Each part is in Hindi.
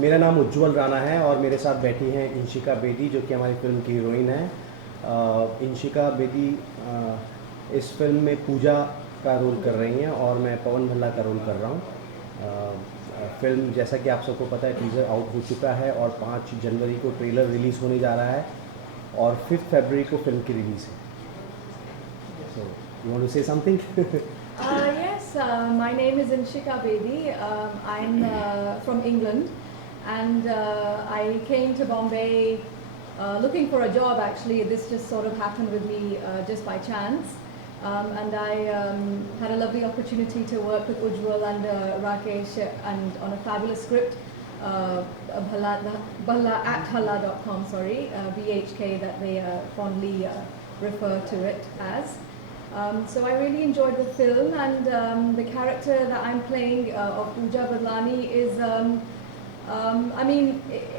मेरा नाम उज्ज्वल राणा है और मेरे साथ बैठी हैं इंशिका बेदी जो कि हमारी फिल्म की हीरोइन है। इंशिका बेदी इस फिल्म में पूजा का रोल कर रही हैं और मैं पवन भल्ला का रोल कर रहा हूँ। फिल्म जैसा कि आप सबको पता है टीज़र आउट हो चुका है और 5 जनवरी को ट्रेलर रिलीज़ होने जा रहा है और 5 फरवरी को फिल्म की रिलीज़ है। So you want to say something? Yes, my name is Inshika Bedi. I'm from England, and I came to Bombay looking for a job. Actually, this just sort of happened with me just by chance, and I had a lovely opportunity to work with Ujjwal and Rakesh and on a fabulous script, Bhalla at Halla.com. Sorry, BHK that they fondly refer to it as. So I really enjoyed the film, and the character that I'm playing of Pooja Badlani is, I mean,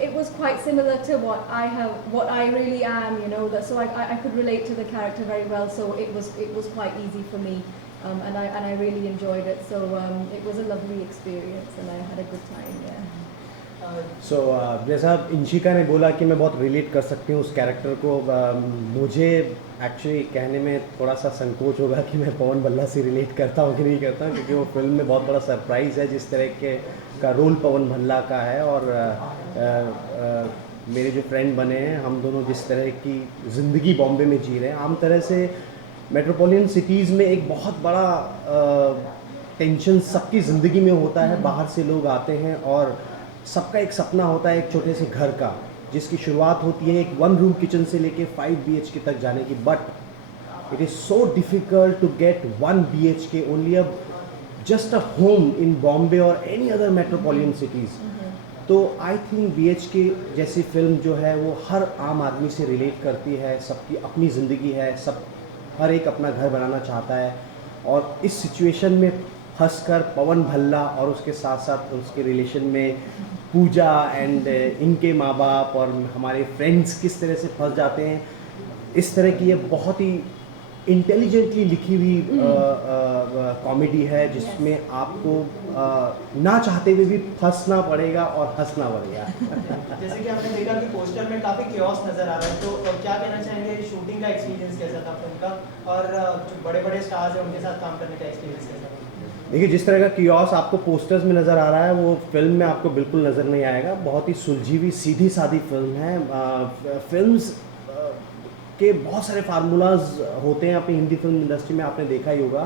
it was quite similar to what I really am, you know. So I could relate to the character very well. So it was quite easy for me, and I really enjoyed it. So it was a lovely experience, and I had a good time. Yeah. सो जैसा इंशिका ने बोला कि मैं बहुत रिलेट कर सकती हूँ उस कैरेक्टर को, मुझे एक्चुअली कहने में थोड़ा सा संकोच होगा कि मैं पवन भल्ला से रिलेट करता हूँ कि नहीं करता, क्योंकि वो फिल्म में बहुत बड़ा सरप्राइज़ है जिस तरह के का रोल पवन भल्ला का है। और मेरे जो फ्रेंड बने हैं हम दोनों जिस तरह की ज़िंदगी बॉम्बे में जी रहे हैं, आम तरह से मेट्रोपॉलिटन सिटीज़ में एक बहुत बड़ा टेंशन सबकी ज़िंदगी में होता है। बाहर से लोग आते हैं और सबका एक सपना होता है एक छोटे से घर का, जिसकी शुरुआत होती है एक 1 रूम किचन से लेके 5 BHK तक जाने की। But it is so difficult to get 1 BHK only अब just a home in Bombay or any other metropolitan cities. तो आई थिंक BHK जैसी फिल्म जो है वो हर आम आदमी से रिलेट करती है। सबकी अपनी ज़िंदगी है, सब हर एक अपना घर बनाना चाहता है, और इस सिचुएशन में फंसकर पवन भल्ला और उसके साथ साथ उसके रिलेशन में पूजा एंड इनके माँ बाप और हमारे फ्रेंड्स किस तरह से फंस जाते हैं। इस तरह की ये बहुत ही इंटेलिजेंटली लिखी हुई कॉमेडी है जिसमें आपको ना चाहते हुए भी फंसना पड़ेगा और हंसना पड़ेगा। जैसे कि आपने देखा कि पोस्टर में काफ़ी कियोस नज़र आ रहा है, तो क्या कहना चाहेंगे शूटिंग का एक्सपीरियंस कैसा था फिल्म का, और जो बड़े बड़े स्टार्स हैं उनके साथ काम करने का एक्सपीरियंस कैसा था? देखिए, जिस तरह का कियोस आपको पोस्टर्स में नज़र आ रहा है वो फिल्म में आपको बिल्कुल नज़र नहीं आएगा। बहुत ही सुलझी हुई सीधी सादी फिल्म है। फिल्म्स के बहुत सारे फार्मूलाज होते हैं अपनी हिंदी फिल्म इंडस्ट्री में, आपने देखा ही होगा,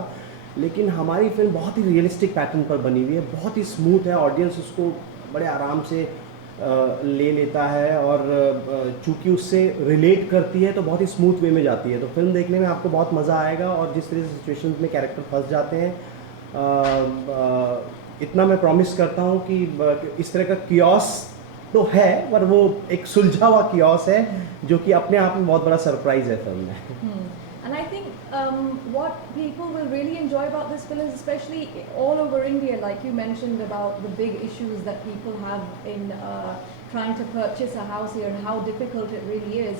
लेकिन हमारी फिल्म बहुत ही रियलिस्टिक पैटर्न पर बनी हुई है, बहुत ही स्मूथ है। ऑडियंस उसको बड़े आराम से ले लेता है और चूँकि उससे रिलेट करती है तो बहुत ही स्मूथ वे में जाती है। तो फिल्म देखने में आपको बहुत मज़ा आएगा, और जिस तरह से सिचुएशन में कैरेक्टर फंस जाते हैं, इतना मैं प्रॉमिस करता हूँ कि इस तरह का कियोस तो है, पर वो एक सुलझा हुआ कियोस है जो कि अपने आप में बहुत बड़ा सरप्राइज है फिल्म में। And I think what people will really enjoy about this film is, especially all over India, like you mentioned about the big issues that people have in trying to purchase a house here and how difficult it really is.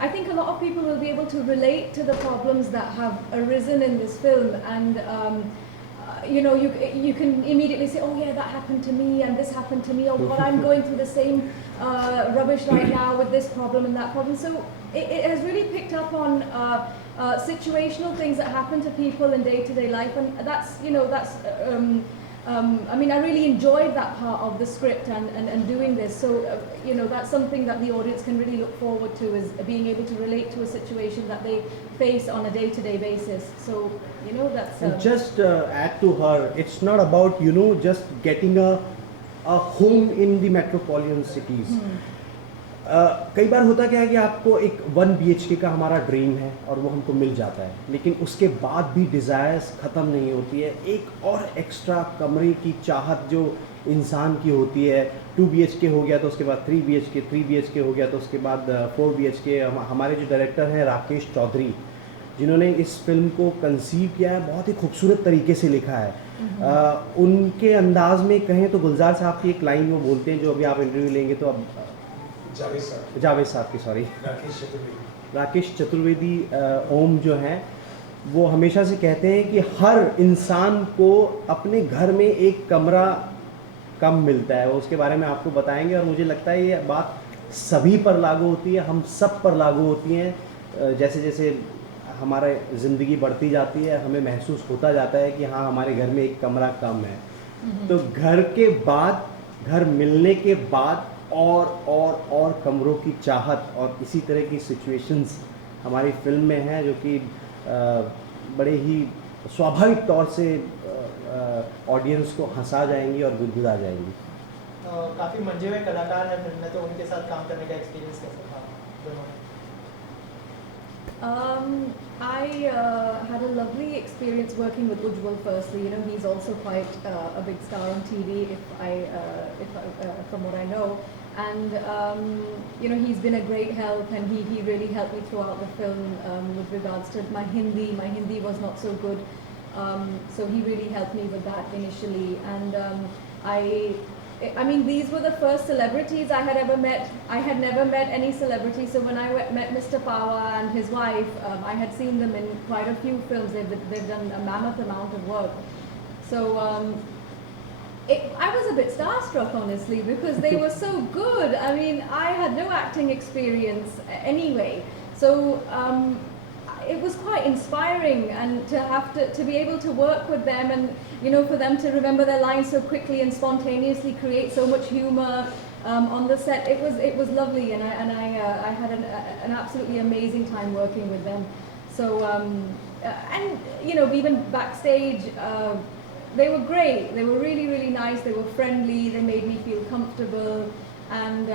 I think a lot of people will be able to relate to the problems that have arisen in this film, and you know, you can immediately say, oh yeah, that happened to me, and this happened to me, oh god, I'm going through the same rubbish right now with this problem and that problem. So it has really picked up on situational things that happen to people in day-to-day life, and that's, you know, that's I mean, I really enjoyed that part of the script and doing this. So, you know, that's something that the audience can really look forward to, is being able to relate to a situation that they face on a day-to-day basis. So, you know, that's... Just add to her, it's not about, you know, just getting a home in the metropolitan cities. कई बार होता क्या है कि आपको एक 1 BHK का हमारा ड्रीम है और वो हमको मिल जाता है, लेकिन उसके बाद भी डिज़ायर्स ख़त्म नहीं होती है। एक और एक्स्ट्रा कमरे की चाहत जो इंसान की होती है। 2 BHK हो गया तो उसके बाद 3 BHK, 3 BHK हो गया तो उसके बाद 4 BHK। हमारे जो डायरेक्टर हैं राकेश चौधरी, जिन्होंने इस फिल्म को कंसीव किया है, बहुत ही खूबसूरत तरीके से लिखा है। उनके अंदाज में कहें तो गुलजार साहब की एक लाइन वो बोलते हैं, जो अभी आप इंटरव्यू लेंगे तो अब जावेद साहब की, सॉरी, राकेश चतुर्वेदी ओम जो हैं, वो हमेशा से कहते हैं कि हर इंसान को अपने घर में एक कमरा कम मिलता है, उसके बारे में आपको बताएंगे। और मुझे लगता है ये बात सभी पर लागू होती है, हम सब पर लागू होती हैं। जैसे जैसे हमारे ज़िंदगी बढ़ती जाती है, हमें महसूस होता जाता है कि हाँ हमारे घर में एक कमरा कम है, तो घर के बाद, घर मिलने के बाद और कमरों की चाहत और इसी तरह की सिचुएशंस हमारी फिल्म में हैं, जो कि बड़े ही स्वाभाविक तौर से ऑडियंस को हंसा जाएंगी और गुदगुदा जाएंगी। काफ़ी मंजे हुए कलाकार हैं फिल्म में, तो उनके साथ काम करने का एक्सपीरियंस कैसा था दोनों में? I had a lovely experience working with Ujjwal. Firstly, you know, he's also quite a big star on TV, from what I know, and you know, he's been a great help, and he really helped me throughout the film with regards to my Hindi. My Hindi was not so good, so he really helped me with that initially, and I mean, these were the first celebrities I had ever met. I had never met any celebrities, so when I met Mr. Pawa and his wife, I had seen them in quite a few films. They've done a mammoth amount of work. So I was a bit starstruck, honestly, because they were so good. I mean, I had no acting experience anyway, so it was quite inspiring, and to have to be able to work with them, and you know, for them to remember their lines so quickly and spontaneously create so much humor on the set, it was lovely, and I had an absolutely amazing time working with them. So and you know, even backstage, they were great. They were really nice. They were friendly. They made me feel comfortable. And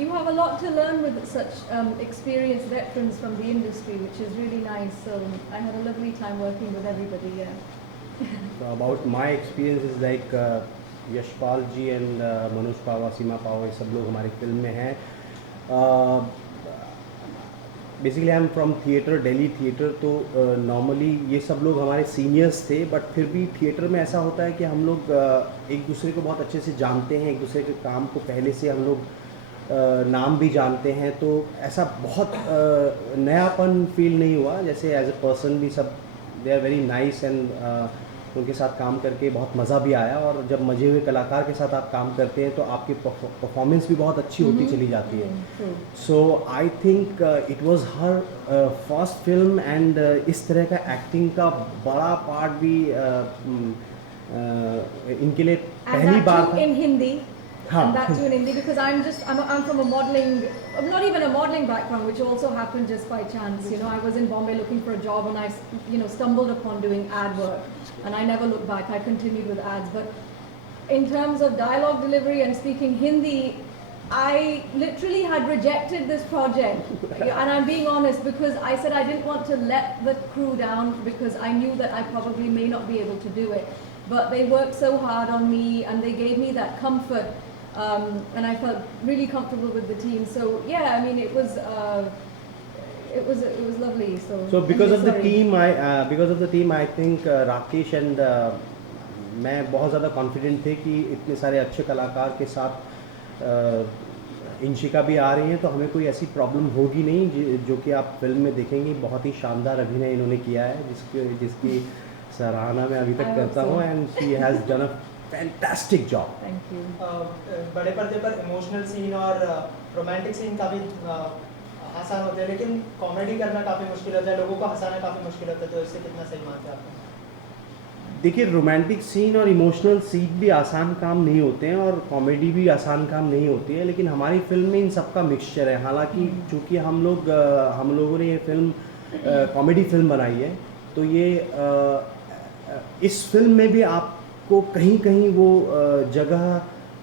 you have a lot to learn with such experienced veterans from the industry, which is really nice. So I had a lovely time working with everybody. Yeah. So about my experience is like Yashpal ji and Manoj Pahwa, Seema Pahwa, ये सब लोग हमारी फिल्म में हैं। Basically I am from theatre, Delhi theatre, तो नॉर्मली ये सब लोग हमारे सीनियर्स थे, बट फिर भी थिएटर में ऐसा होता है कि हम लोग एक दूसरे को बहुत अच्छे से जानते हैं, एक दूसरे के काम को पहले से हम लोग नाम भी जानते हैं, तो ऐसा बहुत नयापन फील नहीं हुआ। जैसे एज ए पर्सन भी सब they are very nice, and उनके साथ काम करके बहुत मज़ा भी आया। और जब मजे हुए कलाकार के साथ आप काम करते हैं तो आपकी परफॉर्मेंस भी बहुत अच्छी होती चली जाती है। So I think it was her first film, and इस तरह का एक्टिंग का बड़ा पार्ट भी इनके लिए पहली बार था। In Hindi. हाँ। And that too in Hindi, because I'm from a modeling, not even a modeling background, which also happened just by chance. You know, I was in Bombay looking for a job, and I stumbled upon doing ad work, and I never looked back. I continued with ads. But in terms of dialogue delivery and speaking Hindi, I literally had rejected this project, and I'm being honest, because I said I didn't want to let the crew down, because I knew that I probably may not be able to do it. But they worked so hard on me, and they gave me that comfort. And I felt really comfortable with the team. So yeah, I mean, it was lovely. So because of the team, I think Rakesh and मैं बहुत ज़्यादा कॉन्फिडेंट थे कि इतने सारे अच्छे कलाकार के साथ इंशिका भी आ रही हैं, तो हमें कोई ऐसी प्रॉब्लम होगी नहीं, जो कि आप फिल्म में देखेंगे। बहुत ही शानदार अभिनय इन्होंने किया है, जिसकी सराहना मैं अभी तक करता हूँ, and she has done a fantastic job. Thank you. बड़े पर्दे पर इमोशनल सीन और रोमांटिक सीन काफ़ी आसान होते हैं, लेकिन कॉमेडी करना काफ़ी मुश्किल होता है, लोगों को हंसाना काफ़ी मुश्किल होता है, तो इससे कितना सही मानते हैं आप? देखिए, रोमांटिक सीन और इमोशनल सीन भी आसान काम नहीं होते हैं, और कॉमेडी भी आसान काम नहीं होती है, लेकिन हमारी फिल्म में इन सब का मिक्सचर है। हालांकि चूँकि हम लोगों ने ये फिल्म कॉमेडी फिल्म बनाई है, तो ये इस फिल्म में भी आपको कहीं कहीं वो जगह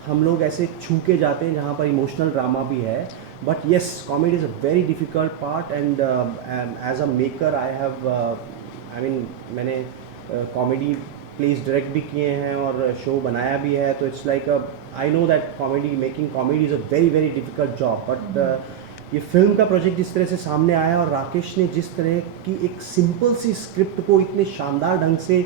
हम लोग ऐसे छू के जाते हैं जहाँ पर इमोशनल ड्रामा भी है। But yes, comedy is a very difficult part, and as a maker मैंने कॉमेडी प्लेस डायरेक्ट भी किए हैं और शो बनाया भी है, तो it's like I know that making comedy is a very very difficult job. But ये फिल्म का प्रोजेक्ट जिस तरह से सामने आया, और राकेश ने जिस तरह की एक सिंपल सी स्क्रिप्ट को इतने शानदार ढंग से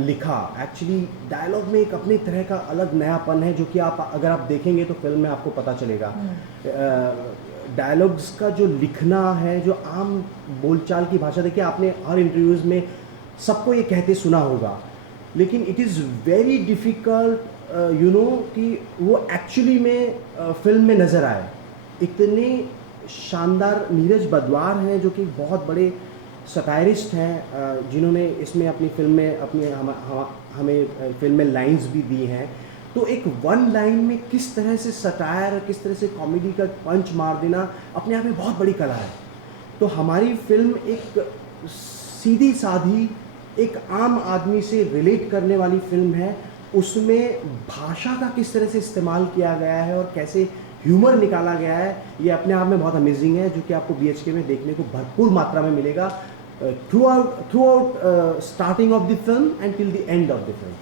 लिखा, एक्चुअली डायलॉग में एक अपनी तरह का अलग नयापन है, जो कि अगर आप देखेंगे तो फिल्म में आपको पता चलेगा। डायलॉग्स का जो लिखना है, जो आम बोलचाल की भाषा, देखिए आपने हर इंटरव्यूज़ में सबको ये कहते सुना होगा, लेकिन it is very difficult you know कि वो एक्चुअली में फिल्म में नज़र आए। इतने शानदार नीरज बद्वार हैं जो कि बहुत बड़े सटायरिस्ट हैं, जिन्होंने इसमें अपनी फिल्म में हमें फिल्म में लाइंस भी दी हैं। तो एक वन लाइन में किस तरह से सटायर, किस तरह से कॉमेडी का पंच मार देना अपने आप में बहुत बड़ी कला है। तो हमारी फिल्म एक सीधी साधी एक आम आदमी से रिलेट करने वाली फिल्म है। उसमें भाषा का किस तरह से इस्तेमाल किया गया है और कैसे ह्यूमर निकाला गया है, ये अपने आप में बहुत अमेजिंग है, जो कि आपको BHK में देखने को भरपूर मात्रा में मिलेगा through out starting of the film and till the end of the film.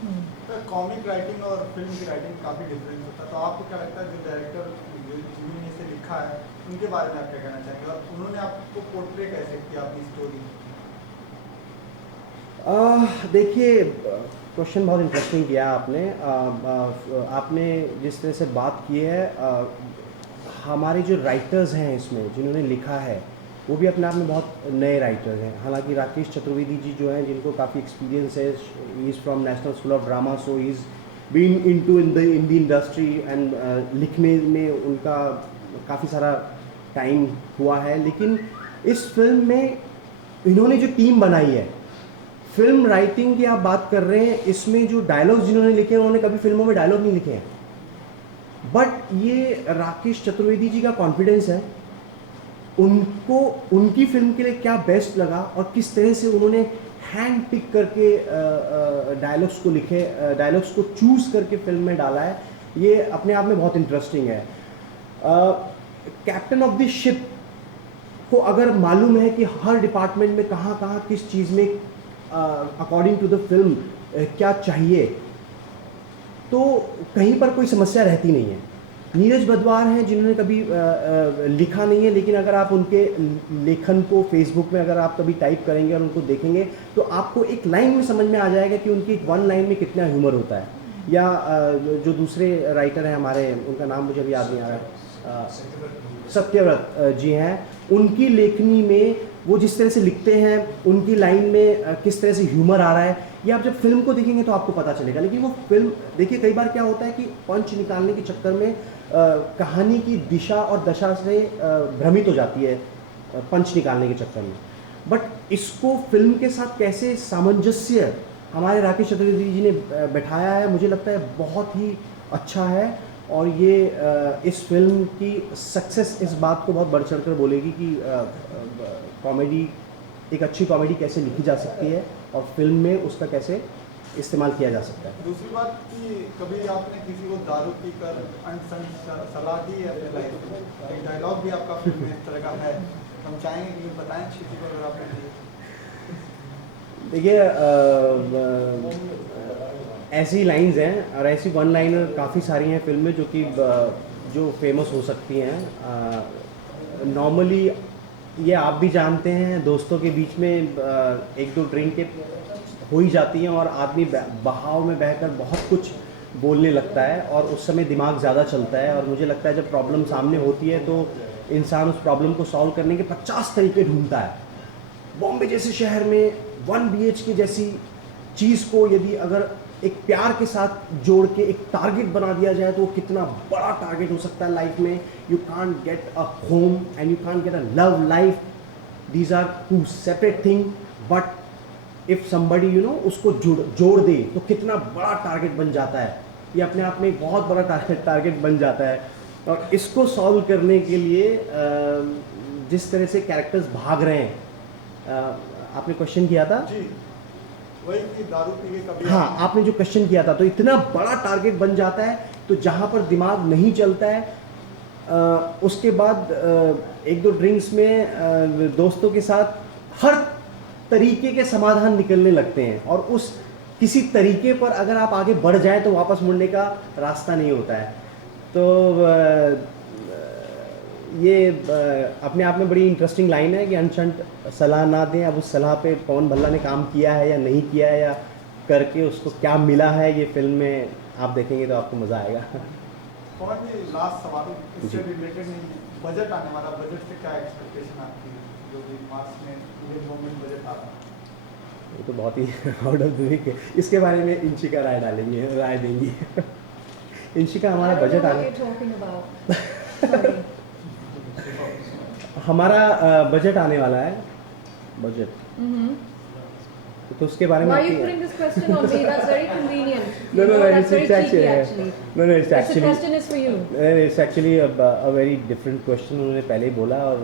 Comic writing और फिल्म की राइटिंग काफ़ी डिफरेंस होता है, तो आपको क्या लगता है जो डायरेक्टर जिन्होंने इसे लिखा है उनके बारे में आप क्या कहना चाहेंगे और उन्होंने आपको पोर्ट्रे कैसे किया अपनी स्टोरी? देखिए, क्वेश्चन बहुत इंटरेस्टिंग किया आपने। आपने जिस तरह से बात की है, हमारे जो राइटर्स हैं इसमें जिन्होंने लिखा है वो भी अपने आप में बहुत नए राइटर हैं। हालांकि राकेश चतुर्वेदी जी जो हैं, जिनको काफ़ी एक्सपीरियंस है, he is from National School of Drama, so he is been in the industry and लिखने में उनका काफ़ी सारा टाइम हुआ है। लेकिन इस फिल्म में इन्होंने जो टीम बनाई है, फिल्म राइटिंग की आप बात कर रहे हैं, इसमें जो डायलॉग्स जिन्होंने लिखे हैं उन्होंने कभी फिल्मों में डायलॉग नहीं लिखे हैं, बट ये राकेश चतुर्वेदी जी का कॉन्फिडेंस है। उनको उनकी फिल्म के लिए क्या बेस्ट लगा और किस तरह से उन्होंने हैंड पिक करके डायलॉग्स को लिखे, डायलॉग्स को चूज करके फिल्म में डाला है, ये अपने आप में बहुत इंटरेस्टिंग है। कैप्टन ऑफ द शिप को अगर मालूम है कि हर डिपार्टमेंट में कहाँ कहाँ किस चीज़ में अकॉर्डिंग टू द फिल्म क्या चाहिए, तो कहीं पर कोई समस्या रहती नहीं है। नीरज बद्वार हैं जिन्होंने कभी लिखा नहीं है, लेकिन अगर आप उनके लेखन को फेसबुक में अगर आप कभी टाइप करेंगे और उनको देखेंगे तो आपको एक लाइन में समझ में आ जाएगा कि उनकी एक वन लाइन में कितना ह्यूमर होता है। या जो दूसरे राइटर हैं हमारे, उनका नाम मुझे अभी याद नहीं आ रहा, सत्यव्रत जी हैं, उनकी लेखनी में वो जिस तरह से लिखते हैं, उनकी लाइन में किस तरह से ह्यूमर आ रहा है, ये आप जब फिल्म को देखेंगे तो आपको पता चलेगा। लेकिन वो फिल्म देखिए, कई बार क्या होता है कि पंच निकालने के चक्कर में कहानी की दिशा और दशा से भ्रमित हो जाती है पंच निकालने के चक्कर में। बट इसको फिल्म के साथ कैसे सामंजस्य हमारे राकेश चतुर्वेदी जी ने बैठाया है, मुझे लगता है बहुत ही अच्छा है। और ये इस फिल्म की सक्सेस इस बात को बहुत बढ़ चढ़ कर बोलेगी कि कॉमेडी, एक अच्छी कॉमेडी कैसे लिखी जा सकती है और फिल्म में उसका कैसे इस्तेमाल किया जा सकता है। दूसरी बात कि कभी आपने किसी को दारू पीकर अनसन सलाह दी है अपने लाइफ में? एक डायलॉग भी आपका फिल्म में इस तरह का है, हम चाहेंगे कि बताएं किसी को अगर आपने दिए। देखिए, ऐसी लाइंस हैं और ऐसी वन लाइनर काफ़ी सारी हैं फिल्म में जो फेमस हो सकती हैं। नॉर्मली ये आप भी जानते हैं, दोस्तों के बीच में एक दो ड्रिंक हो ही जाती हैं और आदमी बहाव में बहकर बहुत कुछ बोलने लगता है और उस समय दिमाग ज़्यादा चलता है। और मुझे लगता है जब प्रॉब्लम सामने होती है तो इंसान उस प्रॉब्लम को सॉल्व करने के 50 तरीके ढूंढता है। बॉम्बे जैसे शहर में 1 BHK जैसी चीज़ को यदि अगर एक प्यार के साथ जोड़ के एक टारगेट बना दिया जाए तो वो कितना बड़ा टारगेट हो सकता है लाइफ में। You can't get a home and you can't get a love life, these are two separate thing, but if somebody उसको जोड़ दे तो कितना बड़ा टारगेट बन जाता है। ये अपने आप में एक बहुत बड़ा टारगेट बन जाता है। और इसको सॉल्व करने के लिए जिस तरह से कैरेक्टर्स भाग रहे हैं, आपने क्वेश्चन किया था जी, वही कि दारू पी के कभी हाँ, आपने जो क्वेश्चन किया था, तो इतना बड़ा टारगेट बन जाता है तो जहाँ पर दिमाग नहीं चलता है उसके बाद एक दो ड्रिंक्स में दोस्तों के साथ हर तरीके के समाधान निकलने लगते हैं और उस किसी तरीके पर अगर आप आगे बढ़ जाएं तो वापस मुड़ने का रास्ता नहीं होता है। तो ये अपने आप में बड़ी इंटरेस्टिंग लाइन है कि अनशंट सलाह ना दें। अब उस सलाह पे पवन भल्ला ने काम किया है या नहीं किया है, या करके उसको क्या मिला है, ये फिल्म में आप देखेंगे तो आपको मज़ा आएगा। पवन जी, लास्ट सवाल इससे रिलेटेड नहीं, बजट आने वाला, बजट से क्या एक्सपेक्टेशन आपकी जो भी मार्च में इंडियन गवर्नमेंट बजट आ रहा है? ये तो बहुत ही आउट ऑफ द वीक है, इसके बारे में इंची का राय देंगी। इंशिका I हमारा don't know बजट what आने you're talking about. Sorry. हमारा बजट आने वाला है, बजट, Mm-hmm. तो उसके बारे में Why are you आपकी- putting this question on me? That's very convenient. No, no, no, That's very it's actually, cheeky, actually. no, no, it's This actually, question is for you. it's actually a very different question. उन्होंने पहले ही बोला और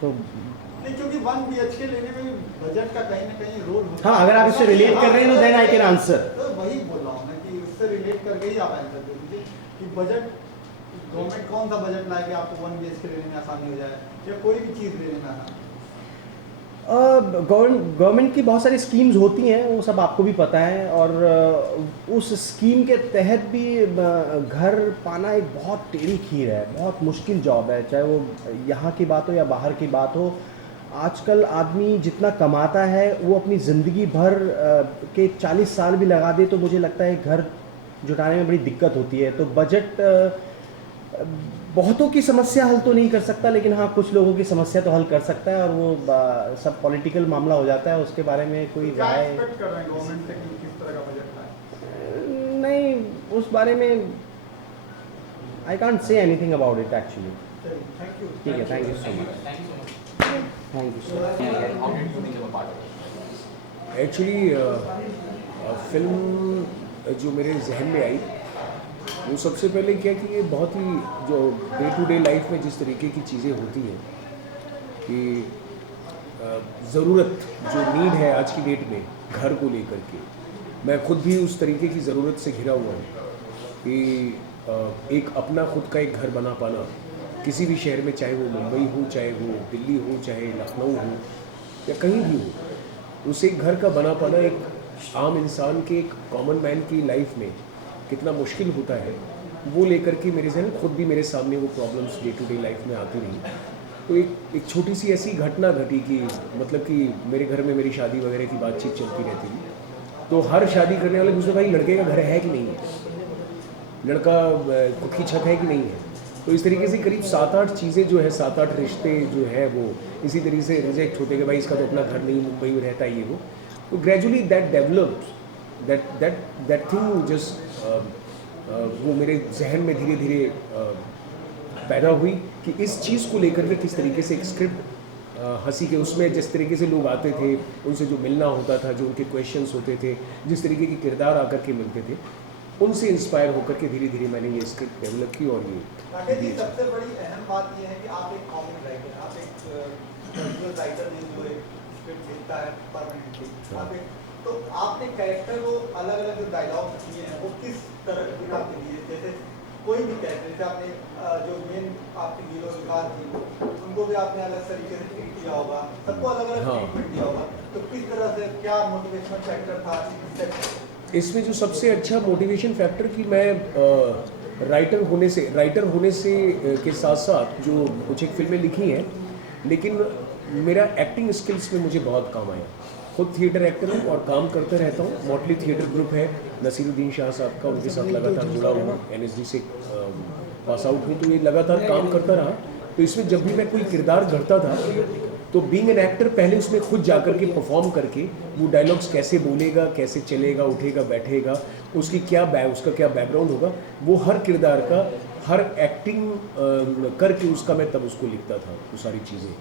तो नहीं, क्योंकि 1 BHK लेने में बजट का कहीं ना कहीं रोल होता हाँ, है। अगर आप इससे relate कर रहे हैं तो then I can answer. तो वही बोल रहा हूँ मैं कि उससे रिलेट करके ही आप आंसर दे दीजिए कि बजट, गवर्नमेंट कौन सा बजट लाए कि आपको 1 BHK लेने में आसानी हो जाए या कोई भी चीज़ लेने में आसानी। गवर्नमेंट की बहुत सारी स्कीम्स होती हैं, वो सब आपको भी पता है, और उस स्कीम के तहत भी घर पाना एक बहुत टेढ़ी खीर है, बहुत मुश्किल जॉब है, चाहे वो यहाँ की बात हो या बाहर की बात हो। आजकल आदमी जितना कमाता है वो अपनी ज़िंदगी भर के 40 साल भी लगा दे तो मुझे लगता है घर जुटाने में बड़ी दिक्कत होती है। तो बजट बहुतों की समस्या हल तो नहीं कर सकता, लेकिन हाँ कुछ लोगों की समस्या तो हल कर सकता है, और वो सब पॉलिटिकल मामला हो जाता है, उसके बारे में कोई क्या राय एक्सपेक्ट कर रहे हैं गवर्नमेंट से कि किस तरह का बजट लाए? नहीं, उस बारे में I can't say anything about it actually. चलिए, थैंक यू। ठीक है, thank you so much, Thank you so much. Thank you so much. How did you become a part of it? Actually film जो मेरे जहन में आई वो सबसे पहले क्या कि ये बहुत ही जो डे टू डे लाइफ में जिस तरीके की चीज़ें होती हैं कि ज़रूरत जो नीड है आज की डेट में घर को लेकर के, मैं खुद भी उस तरीके की ज़रूरत से घिरा हुआ हूँ कि एक अपना खुद का एक घर बना पाना किसी भी शहर में, चाहे वो मुंबई हो, चाहे वो दिल्ली हो, चाहे लखनऊ हो या कहीं भी हो, उस एक घर का बना पाना एक आम इंसान के, एक कॉमन मैन की लाइफ में कितना मुश्किल होता है, वो लेकर के मेरे जहन खुद भी मेरे सामने वो problems day to day life में आती रही। तो एक छोटी सी ऐसी घटना घटी कि मतलब कि मेरे घर में मेरी शादी वगैरह की बातचीत चलती रहती थी, तो हर शादी करने वाले पूछते भाई लड़के का घर है कि नहीं है, लड़का खुद की छत है कि नहीं है। तो इस तरीके से करीब 7-8 चीज़ें जो है, 7-8 रिश्ते जो है वो इसी तरीके से रिजेक्ट होते कि भाई इसका तो अपना घर नहीं, मुंबई में रहता है ये वो। तो gradually that developed that thing just वो मेरे जहन में धीरे धीरे पैदा हुई कि इस चीज़ को लेकर के किस तरीके से एक स्क्रिप्ट हंसी के उसमें जिस तरीके से लोग आते थे, उनसे जो मिलना होता था, जो उनके क्वेश्चंस होते थे, जिस तरीके के किरदार आकर के मिलते थे, उनसे इंस्पायर होकर के धीरे धीरे मैंने ये स्क्रिप्ट डेवलप की। और राकेश जी, ये सबसे बड़ी अहम बात ये है कि आप एक कॉमिक राइटर, आप एक राइटर हैं जो एक स्क्रिप्ट लिखता है परमानेंटली, आप एक, तो आपने कैरेक्टर को अलग अलग जो डायलॉग किए हैं वो किस तरह के आपके लिए, जैसे कोई भी कैरेक्टर, जैसे आपने जो मेन आपकी हीरो विकास थी उनको भी आपने अलग तरीके से ट्रीट किया होगा, सबको अलग अलग ट्रीटमेंट दिया होगा, तो किस तरह से क्या मोटिवेशनल फैक्टर था इसमें? जो सबसे अच्छा मोटिवेशन फैक्टर कि मैं राइटर होने से के साथ साथ जो कुछ एक फिल्में लिखी हैं, लेकिन मेरा एक्टिंग स्किल्स में मुझे बहुत काम आया। खुद थिएटर एक्टर हूँ और काम करते रहता हूँ। मॉटली थिएटर ग्रुप है नसीरुद्दीन शाह साहब का, उनके साथ लगातार जुड़ा हुआ, NSD से पास आउट हूँ, तो ये लगातार काम करता रहा। तो इसमें जब भी मैं कोई किरदार करता था तो बीइंग एन एक्टर पहले उसमें खुद जाकर के परफॉर्म करके वो डायलॉग्स कैसे बोलेगा, कैसे चलेगा, उठेगा, बैठेगा, उसका क्या बैकग्राउंड होगा, वो हर किरदार का हर एक्टिंग करके उसका मैं तब उसको लिखता था वो सारी चीज़ें।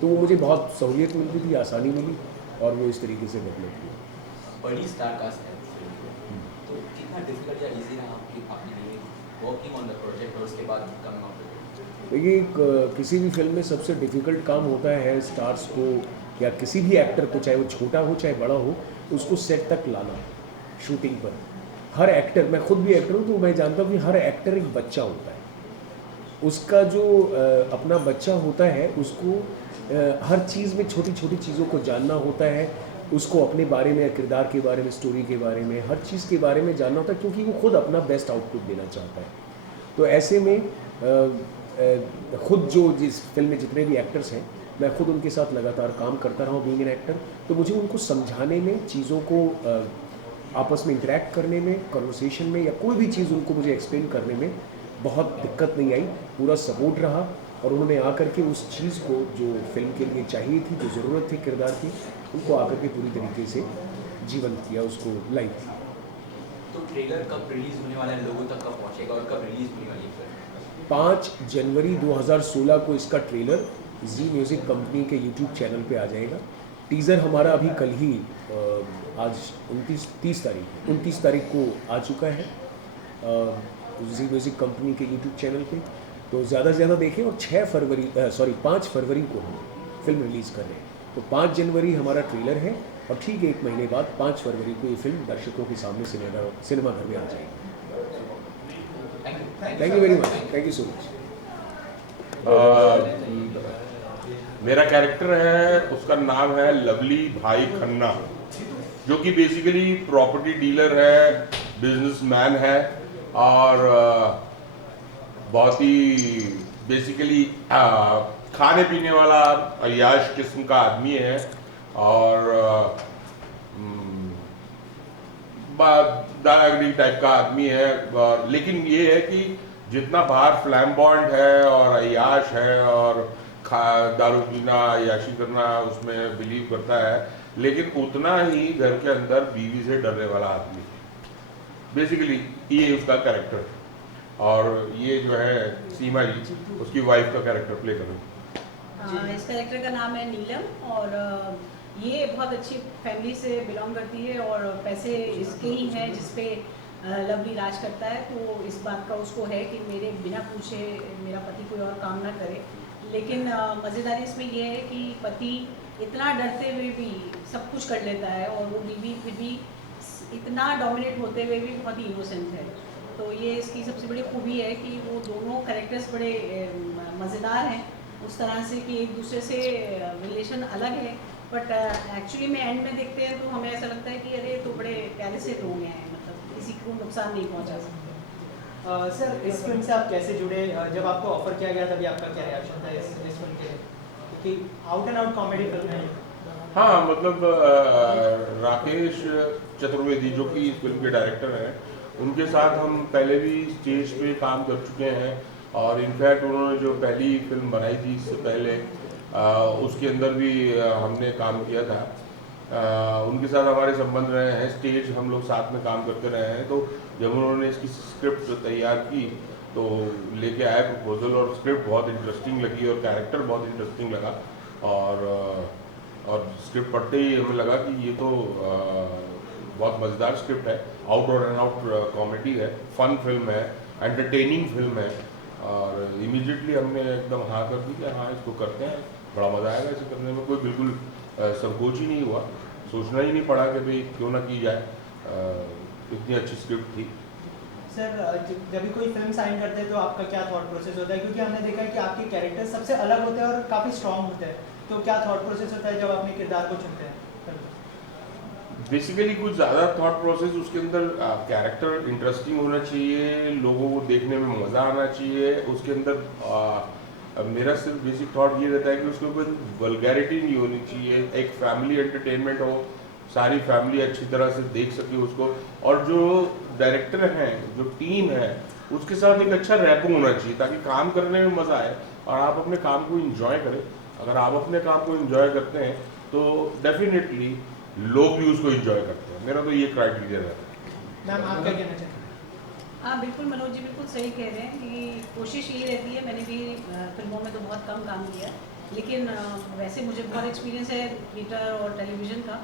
तो वो मुझे बहुत सहूलियत मिलती थी, आसानी मिली, और वो इस तरीके से डेवलप हुआ। बड़ी स्टार कास्ट है तो कितना डिफिकल्ट या इजी रहा आपके लिए वर्किंग ऑन द प्रोजेक्ट और उसके बाद कमिंग आउट? देखिए, किसी भी फिल्म में सबसे डिफ़िकल्ट काम होता है स्टार्स को या किसी भी एक्टर को, चाहे वो छोटा हो चाहे बड़ा हो, उसको सेट तक लाना। शूटिंग पर हर एक्टर, मैं खुद भी एक्टर हूँ तो मैं जानता हूँ कि हर एक्टर एक बच्चा होता है। उसका जो अपना बच्चा होता है उसको हर चीज़ में छोटी छोटी चीज़ों को जानना होता है, उसको अपने बारे में, किरदार के बारे में, स्टोरी के बारे में, हर चीज़ के बारे में जानना होता है, क्योंकि वो खुद अपना बेस्ट आउटपुट देना चाहता है। तो ऐसे में खुद जो जिस फिल्म में जितने भी एक्टर्स हैं, मैं खुद उनके साथ लगातार काम करता रहा हूँ बीइंग एन एक्टर। तो मुझे उनको समझाने में, चीज़ों को आपस में इंटरेक्ट करने में, कन्वर्सेशन में, या कोई भी चीज़ उनको मुझे एक्सप्लेन करने में बहुत दिक्कत नहीं आई। पूरा सपोर्ट रहा, और उन्होंने आकर के उस चीज़ को जो फिल्म के लिए चाहिए थी, जो ज़रूरत थी किरदार की, उनको आकर के पूरी तरीके से जीवन किया, उसको लाइव किया। तो ट्रेलर कब रिलीज होने वाला है, लोगों तक कब पहुंचेगा और कब रिलीज होने वाली है फिल्म? 5 जनवरी 2016 को इसका ट्रेलर जी म्यूज़िक कंपनी के यूट्यूब चैनल पे आ जाएगा। टीज़र हमारा अभी कल ही आज 29 तारीख को आ चुका है जी म्यूज़िक कंपनी के यूट्यूब चैनल पे। तो ज़्यादा से ज़्यादा देखें। और 5 फरवरी को हम फिल्म रिलीज़ कर रहे हैं। तो 5 जनवरी हमारा ट्रेलर है और ठीक 1 महीने बाद 5 फरवरी को ये फिल्म दर्शकों के सामने सिनेमाघर में आ जाएगी। Thank you very much, thank you so much. मेरा कैरेक्टर है, उसका नाम है लवली भाई खन्ना, जो कि बेसिकली प्रॉपर्टी डीलर है, बिजनेसमैन है और बहुत ही बेसिकली खाने पीने वाला अय्याश किस्म का आदमी है और दादागिरी टाइप का आदमी है। लेकिन ये है कि जितना बाहर फ्लैम्बॉन्ट है और अय्याश है और दारू पीना अय्याशी करना उसमें बिलीव करता है, लेकिन उतना ही घर के अंदर बीवी से डरने वाला आदमी। बेसिकली ये उसका कैरेक्टर। और ये जो है सीमा जी उसकी वाइफ का कैरेक्टर प्ले कर रही है। इस कैरेक्टर का नाम है नीलम और ये बहुत अच्छी फैमिली से बिलोंग करती है और पैसे इसके ही हैं जिसपे लवली राज करता है। तो इस बात का उसको है कि मेरे बिना पूछे मेरा पति कोई और काम ना करे। लेकिन मज़ेदारी इसमें यह है कि पति इतना डरते हुए भी सब कुछ कर लेता है और वो बीवी फिर भी इतना डोमिनेट होते हुए भी बहुत ही इनोसेंट है। तो ये इसकी सबसे बड़ी खूबी है कि वो दोनों कैरेक्टर्स बड़े मज़ेदार हैं उस तरह से कि एक दूसरे से रिलेशन अलग है, बट एक्चुअली में एंड में देखते हैं तो हमें ऐसा लगता है कि अरे तो बड़े प्यारे से लोग हैं, मतलब किसी को नुकसान नहीं पहुंचा सकते। सर इस फिल्म से आप कैसे जुड़े? जब आपको ऑफर किया गया तभी आपका क्या रिएक्शन था इस फिल्म के लिए? क्योंकि out and out comedy film है। हाँ, मतलब राकेश चतुर्वेदी जो कि इस फिल्म के डायरेक्टर हैं, उनके साथ हम पहले भी स्टेज पे काम कर चुके हैं और इनफैक्ट उन्होंने जो पहली फिल्म बनाई थी इससे पहले उसके अंदर भी हमने काम किया था। उनके साथ हमारे संबंध रहे हैं, स्टेज हम लोग साथ में काम करते रहे हैं। तो जब उन्होंने इसकी स्क्रिप्ट तैयार की तो लेके आए प्रपोजल और स्क्रिप्ट बहुत इंटरेस्टिंग लगी और कैरेक्टर बहुत इंटरेस्टिंग लगा और स्क्रिप्ट पढ़ते ही हमें लगा कि ये तो बहुत मज़ेदार स्क्रिप्ट है, आउट और एंड आउट कॉमेडी है, फन फिल्म है, एंटरटेनिंग फिल्म है और इमीडिएटली हमने एकदम हाँ कर दी कि हाँ इसको करते हैं, बड़ा मज़ा आएगा इसे करने में। कोई बिल्कुल संकोच ही नहीं हुआ, सोचना ही नहीं पड़ा कि भाई क्यों ना की जाए, इतनी अच्छी स्क्रिप्ट थी। सर जब भी कोई फिल्म साइन करते हैं तो आपका क्या थॉट प्रोसेस होता है? क्योंकि हमने देखा है कि आपके कैरेक्टर सबसे अलग होते हैं और काफ़ी स्ट्रॉन्ग होते हैं, तो क्या थॉट प्रोसेस होता है जब अपने किरदार को चुनते हैं? बेसिकली कुछ ज़्यादा थॉट प्रोसेस, उसके अंदर कैरेक्टर इंटरेस्टिंग होना चाहिए, लोगों को देखने में मज़ा आना चाहिए। उसके अंदर मेरा सिर्फ बेसिक थॉट ये रहता है कि उसमें कोई वल्गैरिटी नहीं होनी चाहिए, एक फैमिली एंटरटेनमेंट हो, सारी फैमिली अच्छी तरह से देख सके उसको, और जो डायरेक्टर हैं, जो टीम है, उसके साथ एक अच्छा रैपो होना चाहिए ताकि काम करने में मज़ा आए और आप अपने काम को इंजॉय करें। अगर आप अपने काम को इंजॉय करते हैं तो डेफिनेटली लोग भी उसको एंजॉय करते हैं। मेरा तो ये क्राइटेरिया है। मैम आप क्या कहना चाहते हैं? हाँ बिल्कुल, मनोज जी बिल्कुल सही कह रहे हैं कि कोशिश ये रहती है, मैंने भी फिल्मों में तो बहुत कम काम किया, लेकिन वैसे मुझे बहुत एक्सपीरियंस है थिएटर और टेलीविज़न का।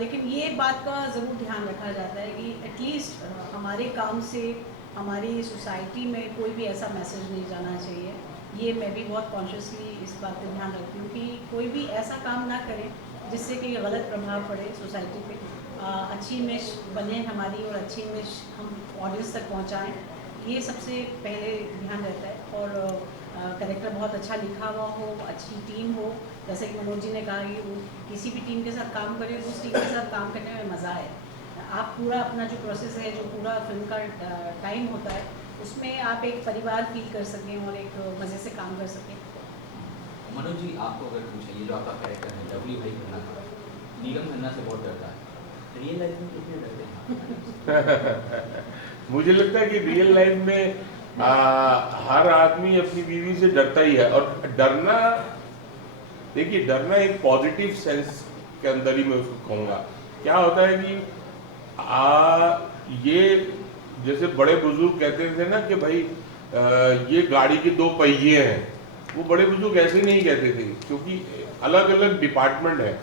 लेकिन ये बात का ज़रूर ध्यान रखा जाता है कि एटलीस्ट हमारे काम से हमारी सोसाइटी में कोई भी ऐसा मैसेज नहीं जाना चाहिए। ये मैं भी बहुत कॉन्शियसली इस बात पे ध्यान रखती हूँ कि कोई भी ऐसा काम ना करें जिससे कि गलत प्रभाव पड़े सोसाइटी पे। अच्छी इमेज बने हमारी और अच्छी इमेज हम ऑडियंस तक पहुँचाएँ, ये सबसे पहले ध्यान रहता है। और कैरेक्टर बहुत अच्छा लिखा हुआ हो, अच्छी टीम हो, जैसे कि मनोज जी ने कहा कि वो किसी भी टीम के साथ काम करें तो उस टीम के साथ काम करने में मज़ा है। आप पूरा अपना जो प्रोसेस है, जो पूरा फिल्म का टाइम होता है, उसमें आप एक परिवार फील कर सकें और एक मज़े से काम कर सकें। मनोज जी आपको अगर पूछे, ये जो आपका कैरेक्टर है लवली भाई खन्ना का, नीलम खन्ना से बहुत डरता है, रियल लाइफ में कितने डरते हैं? मुझे लगता है कि रियल लाइफ में हर आदमी अपनी बीवी से डरता ही है। और डरना, देखिए डरना एक पॉजिटिव सेंस के अंदर ही मैं उसको कहूँगा। क्या होता है कि ये जैसे बड़े बुजुर्ग कहते थे ना कि भाई ये गाड़ी के दो पहिए हैं, वो बड़े बुजुर्ग ऐसे नहीं कहते थे, क्योंकि अलग अलग डिपार्टमेंट है,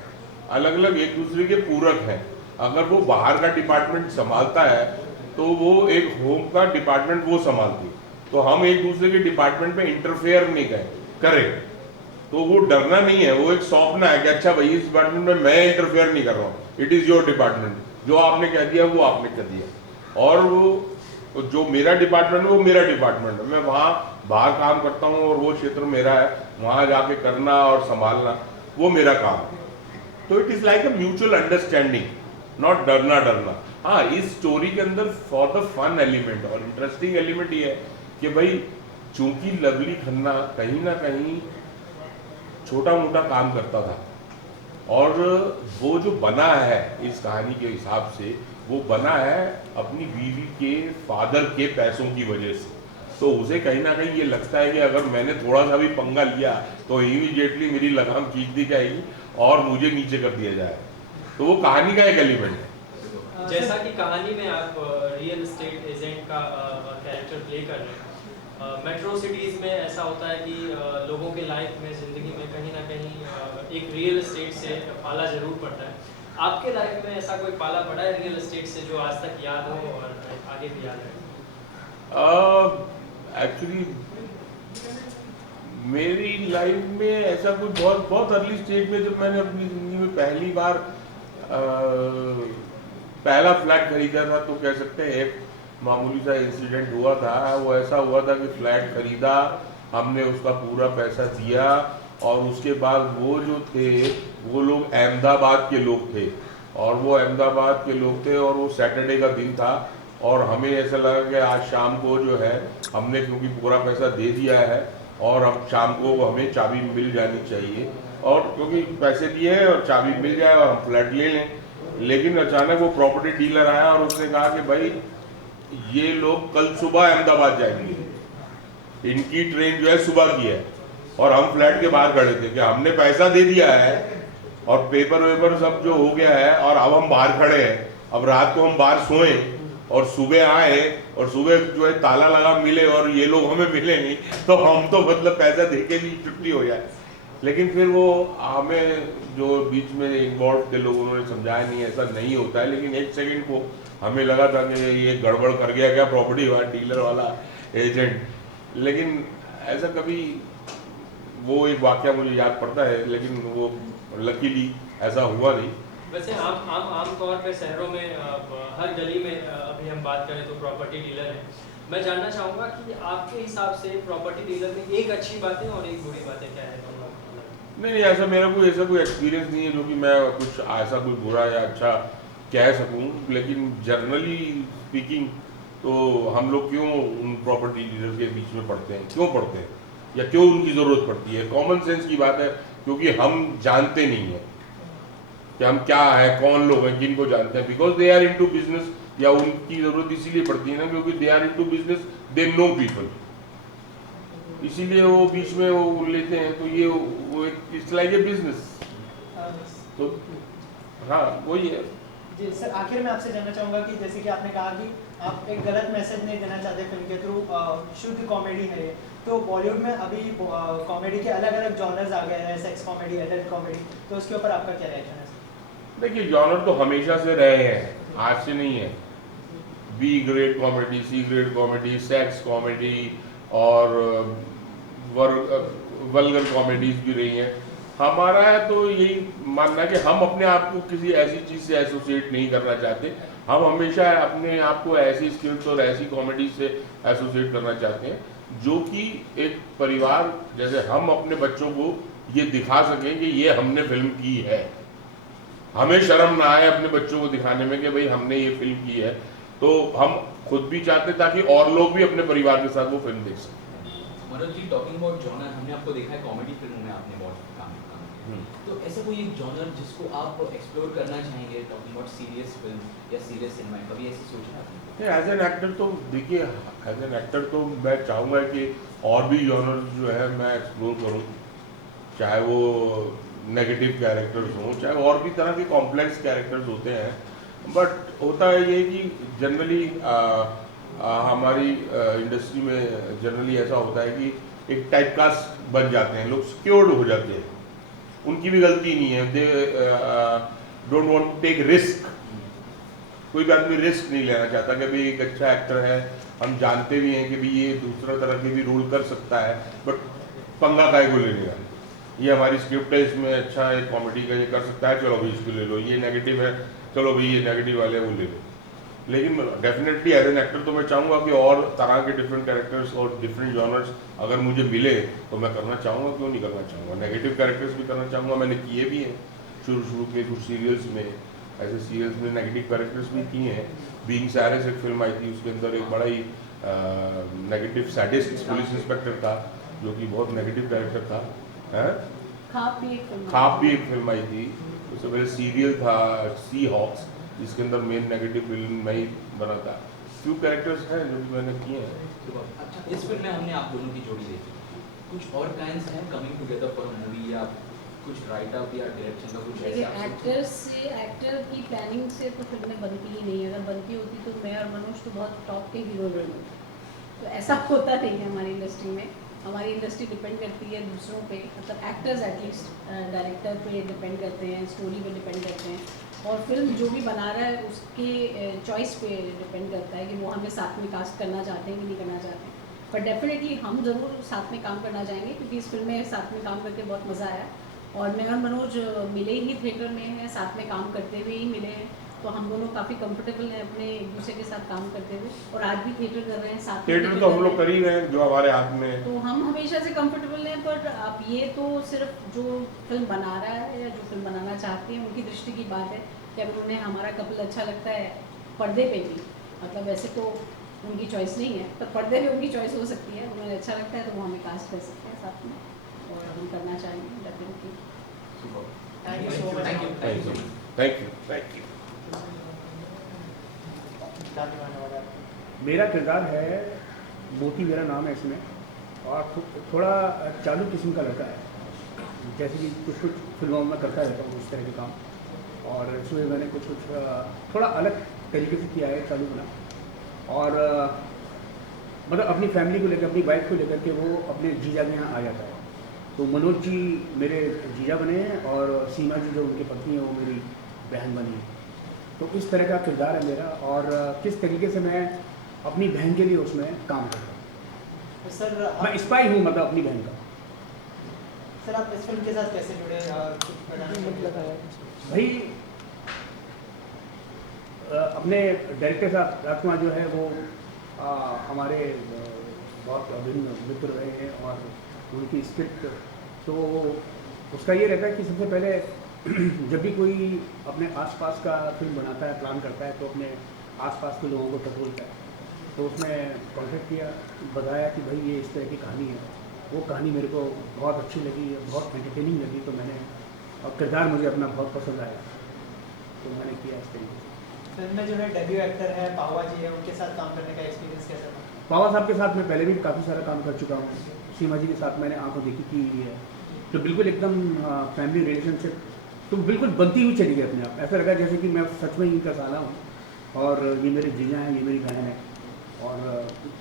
अलग अलग एक दूसरे के पूरक हैं। अगर वो बाहर का डिपार्टमेंट संभालता है तो वो एक होम का डिपार्टमेंट वो संभालती, तो हम एक दूसरे के डिपार्टमेंट में इंटरफेयर नहीं करें, तो वो डरना नहीं है, वो एक सौंपना है कि अच्छा भाई इस डिपार्टमेंट में मैं इंटरफेयर नहीं कर रहा हूँ, इट इज़ योर डिपार्टमेंट, जो आपने कह दिया वो आपने कह दिया। और वो जो मेरा डिपार्टमेंट है वो मेरा डिपार्टमेंट है, मैं वहाँ बाहर काम करता हूँ और वो क्षेत्र मेरा है, वहाँ जाके करना और संभालना वो मेरा काम है। तो it is like a mutual understanding, not डरना। हाँ, इस स्टोरी के अंदर फॉर द फन एलिमेंट और इंटरेस्टिंग एलिमेंट ये है कि भाई चूंकि लवली खन्ना कहीं ना कहीं छोटा मोटा काम करता था, और वो जो बना है इस कहानी के हिसाब से, वो बना है अपनी बीवी के फादर के पैसों की वजह से। तो उसे कहीं ना कहीं ये लगता है कि अगर मैंने थोड़ा सा भी पंगा लिया तो इमीडिएटली मेरी लगाम खींच दी जाएगी और मुझे नीचे कर दिया जाए। तो वो कहानी का एक एलिमेंट है। जैसा कि कहानी में आप रियल एस्टेट एजेंट का कैरेक्टर प्ले कर रहे हैं, मेट्रो सिटीज़ में ऐसा होता है कि लोगों के लाइफ में, ज़िंदगी में कहीं ना कहीं एक रियल एस्टेट से पाला ज़रूर पड़ता है। आपके लाइफ में ऐसा कोई पाला पड़ा है रियल एस्टेट से जो आज तक याद हो और आगे भी याद रहे? एक्चुअली मेरी लाइफ में ऐसा कुछ बहुत अर्ली स्टेज में, जब मैंने अपनी ज़िंदगी में पहली बार पहला फ्लैट खरीदा था, तो कह सकते हैं एक मामूली सा इंसिडेंट हुआ था। वो ऐसा हुआ था कि फ्लैट खरीदा, हमने उसका पूरा पैसा दिया, और उसके बाद वो जो थे वो लोग अहमदाबाद के लोग थे, और वो अहमदाबाद के लोग थे और वो सैटरडे का दिन था, और हमें ऐसा लगा कि आज शाम को जो है हमने, क्योंकि पूरा पैसा दे दिया है और अब शाम को हमें चाबी मिल जानी चाहिए, और क्योंकि पैसे दिए हैं और चाबी मिल जाए और हम फ्लैट ले लें। लेकिन अचानक वो प्रॉपर्टी डीलर आया और उसने कहा कि भाई ये लोग कल सुबह अहमदाबाद जाएंगे, इनकी ट्रेन जो है सुबह की है, और हम फ्लैट के बाहर खड़े थे कि हमने पैसा दे दिया है और पेपर वेपर सब जो हो गया है, और अब हम बाहर खड़े हैं, अब रात को हम बाहर सोए और सुबह आए और सुबह जो है ताला लगा मिले और ये लोग हमें मिले नहीं, तो हम तो मतलब पैसा दे के भी छुट्टी हो जाए। लेकिन फिर वो हमें जो बीच में इन्वॉल्व थे लोग, उन्होंने समझाया नहीं ऐसा नहीं होता है, लेकिन एक सेकंड को हमें लगा था कि ये गड़बड़ कर गया क्या प्रॉपर्टी वाला डीलर वाला एजेंट। लेकिन ऐसा कभी, वो एक वाकया मुझे याद पड़ता है, लेकिन वो लकीली ऐसा हुआ नहीं। वैसे आम तौर पे शहरों में हर गली में अभी हम बात करें तो प्रॉपर्टी डीलर है। मैं जानना चाहूँगा कि आपके हिसाब से प्रॉपर्टी डीलर में एक अच्छी बातें और एक बुरी बातें क्या है? नहीं, ऐसा मेरा कोई एक्सपीरियंस नहीं है जो कि मैं कुछ ऐसा कोई बुरा या अच्छा कह सकूं, लेकिन जनरली स्पीकिंग तो हम लोग क्यों उन प्रॉपर्टी डीलर के बीच में पढ़ते हैं, क्यों पढ़ते हैं या क्यों उनकी ज़रूरत पड़ती है? कॉमन सेंस की बात है, क्योंकि हम जानते नहीं हैं कि हम क्या है, कौन लोग हैं, किनको जानते हैं, because they are into business, या उनकी ज़रूरत इसीलिए पड़ती है ना क्योंकि they are into business, they know people, इसीलिए वो बीच में वो लेते हैं। तो ये वो एक इट्स लाइक ए बिजनेस। तो हाँ, वही है। जी सर, आखिर में आपसे जानना चाहूँगा कि जैसे कि आपने कहा कि आप एक गलत मैसेज नहीं देना चाहते फिल्म के थ्रू, शुद्ध कॉमेडी है, तो बॉलीवुड में अभी कॉमेडी के अलग अलग जॉनर्स आ गए हैं, सेक्स कॉमेडी, एडल्ट कॉमेडी, तो उसके ऊपर आपका क्या रिएक्शन है? देखिए, जॉनर तो हमेशा से रहे हैं, आज से नहीं है। B grade comedy, C grade comedy, sex comedy और वल्गर कॉमेडीज भी रही हैं। हमारा है तो यही मानना है कि हम अपने आप को किसी ऐसी चीज़ से एसोसिएट नहीं करना चाहते, हम हमेशा अपने आप को ऐसी स्किल्स और ऐसी कॉमेडी से एसोसिएट करना चाहते हैं जो कि एक परिवार, जैसे हम अपने बच्चों को ये दिखा सकें कि ये हमने फिल्म की है, हमें शर्म ना आए अपने बच्चों को दिखाने में कि भाई हमने ये फिल्म की है। तो हम खुद भी चाहते ताकि और लोग भी अपने परिवार के साथ वो फिल्म देख सकें। Manoj ji, talking about genre, हमने आपको देखा है कॉमेडी फिल्म में आपने बहुत काम किया, तो ऐसा कोई एक जॉनर जिसको आप एक्सप्लोर करना चाहेंगे, टॉकिंग अबाउट सीरियस फिल्म या सीरियस सिनेमा, कभी ऐसे सोचा आपने? एज एन एक्टर तो देखिए, एज एन एक्टर तो मैं चाहूँगा कि और भी जॉनर जो है मैं एक्सप्लोर करूँ, चाहे वो नेगेटिव कैरेक्टर्स हों, चाहे और भी तरह के कॉम्प्लेक्स कैरेक्टर्स होते हैं, बट होता है ये कि जनरली हमारी इंडस्ट्री में जनरली ऐसा होता है कि एक टाइप कास्ट बन जाते हैं, लोग सिक्योर्ड हो जाते हैं, उनकी भी गलती नहीं है, they don't want to take risk. कोई भी आदमी रिस्क नहीं लेना चाहता कि भाई एक अच्छा एक्टर है, हम जानते भी हैं कि भाई ये दूसरा तरह के भी रोल कर सकता है, बट पंगा काहे को लेने का, ये हमारी स्क्रिप्ट है, इसमें अच्छा है कॉमेडी का ये कर सकता है, चलो भाई इसको ले लो, ये नेगेटिव है, चलो भाई ये नेगेटिव वाले वो ले लो। लेकिन डेफिनेटली एज एन एक्टर तो मैं चाहूँगा कि और तरह के डिफरेंट कैरेक्टर्स और डिफरेंट जॉनर्स अगर मुझे मिले तो मैं करना चाहूँगा, क्यों नहीं करना चाहूँगा। नेगेटिव कैरेक्टर्स भी करना चाहूँगा, मैंने किए भी हैं शुरू के कुछ सीरियल्स में, ऐसे सीरियल्स में नेगेटिव कैरेक्टर्स भी किए हैं। बीइंग सैरिस एक फिल्म आई थी, उसके अंदर एक बड़ा ही नेगेटिव सैडिस्ट पुलिस इंस्पेक्टर था जो कि बहुत नेगेटिव कैरेक्टर था। खाप भी एक फिल्म आई थी, उससे पहले सीरियल था सी हॉक्स, जिसके अंदर मेन नेगेटिव विलन मैं ही बना था। फ्यू कैरेक्टर्स हैं जो भी मैंने किए हैं। अच्छा, इस फिल्म में हमने आप दोनों की जोड़ी देखी, कुछ और प्लान्स हैं कमिंग टुगेदर फॉर मूवी या कुछ राइट अप या डायरेक्शन का कुछ देखिए ऐसा? एक्टर की प्लानिंग से तो फिल्में बनती ही नहीं है। अगर बनती होती तो मैं और मनोज तो बहुत टॉप के हीरो बने, तो ऐसा होता नहीं है हमारी इंडस्ट्री में। हमारी इंडस्ट्री डिपेंड करती है दूसरों पे, मतलब एक्टर्स एटलीस्ट डायरेक्टर पे डिपेंड करते हैं, स्टोरी पे डिपेंड करते हैं, और फिल्म जो भी बना रहा है उसके चॉइस पे डिपेंड करता है कि वो हमें साथ में कास्ट करना चाहते हैं कि नहीं करना चाहते हैं। बट डेफिनेटली हम ज़रूर साथ में काम करना चाहेंगे, क्योंकि इस फिल्म में साथ में काम करके बहुत मज़ा आया, और मैं और मनोज मिले ही थिएटर में हैं, साथ में काम करते हुए ही मिले हैं, तो हम दोनों काफ़ी कंफर्टेबल हैं अपने एक दूसरे के साथ काम करते हुए, और आज भी थिएटर कर रहे हैं साथ में। थिएटर तो हम लोग कर ही रहे हैं जो हमारे हाथ में है, तो हम हमेशा से कंफर्टेबल हैं। पर अब ये तो सिर्फ जो फिल्म बना रहा है या जो फिल्म बनाना चाहते हैं उनकी दृष्टि की बात है कि अगर उन्हें हमारा कपल अच्छा लगता है पर्दे पे भी, मतलब वैसे तो उनकी चॉइस नहीं है, पर पर्दे पे उनकी चॉइस हो सकती है, उन्हें अच्छा लगता है तो वो हमें कास्ट कर सकते हैं साथ में, और हम करना चाहेंगे definitely. Thank you so much. Thank you, thank you. Thank you. मेरा किरदार है मोती, मेरा नाम है इसमें, और थोड़ा चालू किस्म का लड़का है, जैसे कि कुछ फिल्मों में करता रहता हूँ उस तरह के काम, और इसमें मैंने कुछ थोड़ा अलग तरीके से किया है चालू बना, और मतलब अपनी फैमिली को लेकर, अपनी वाइफ को लेकर के वो अपने जीजा के यहाँ आ जाता है। तो मनोज जी मेरे जीजा बने हैं, और सीमा जी जो उनकी पत्नी है वो मेरी बहन बनी है। तो इस तरह का किरदार है मेरा, और किस तरीके से मैं अपनी बहन के लिए उसमें काम करता हूँ। सर मैं स्पाई हूँ, मतलब अपनी बहन का। सर आप इस फिल्म के साथ कैसे जुड़े, कुछ बताना भाई अपने डायरेक्टर साहब राजकुमार जो है वो हमारे बहुत अभिन्न मित्र रहे हैं, और उनकी स्क्रिप्ट तो उसका ये रहता है कि सबसे पहले जब भी कोई अपने आसपास का फिल्म बनाता है, प्लान करता है, तो अपने आसपास के लोगों को टटोलता है। तो उसमें कॉन्टेक्ट किया, बताया कि भाई ये इस तरह की कहानी है। वो कहानी मेरे को बहुत अच्छी लगी, बहुत एंटरटेनिंग लगी, तो मैंने, और किरदार मुझे अपना बहुत पसंद आया, तो मैंने किया इस तरीके से। फिल्म में जो है डेब्यू एक्टर है पावा जी है, उनके साथ काम करने का एक्सपीरियंस कैसा था? पावा साहब के साथ मैं पहले भी काफ़ी सारा काम कर चुका हूँ। सीमा जी के साथ मैंने आंखों देखी की हुई है, तो बिल्कुल एकदम फैमिली रिलेशनशिप तो बिल्कुल बनती हुई चली गई अपने आप। ऐसा लगा जैसे कि मैं सच में इनका साला हूँ, और ये मेरे जीजा हैं, ये मेरी बहन है, और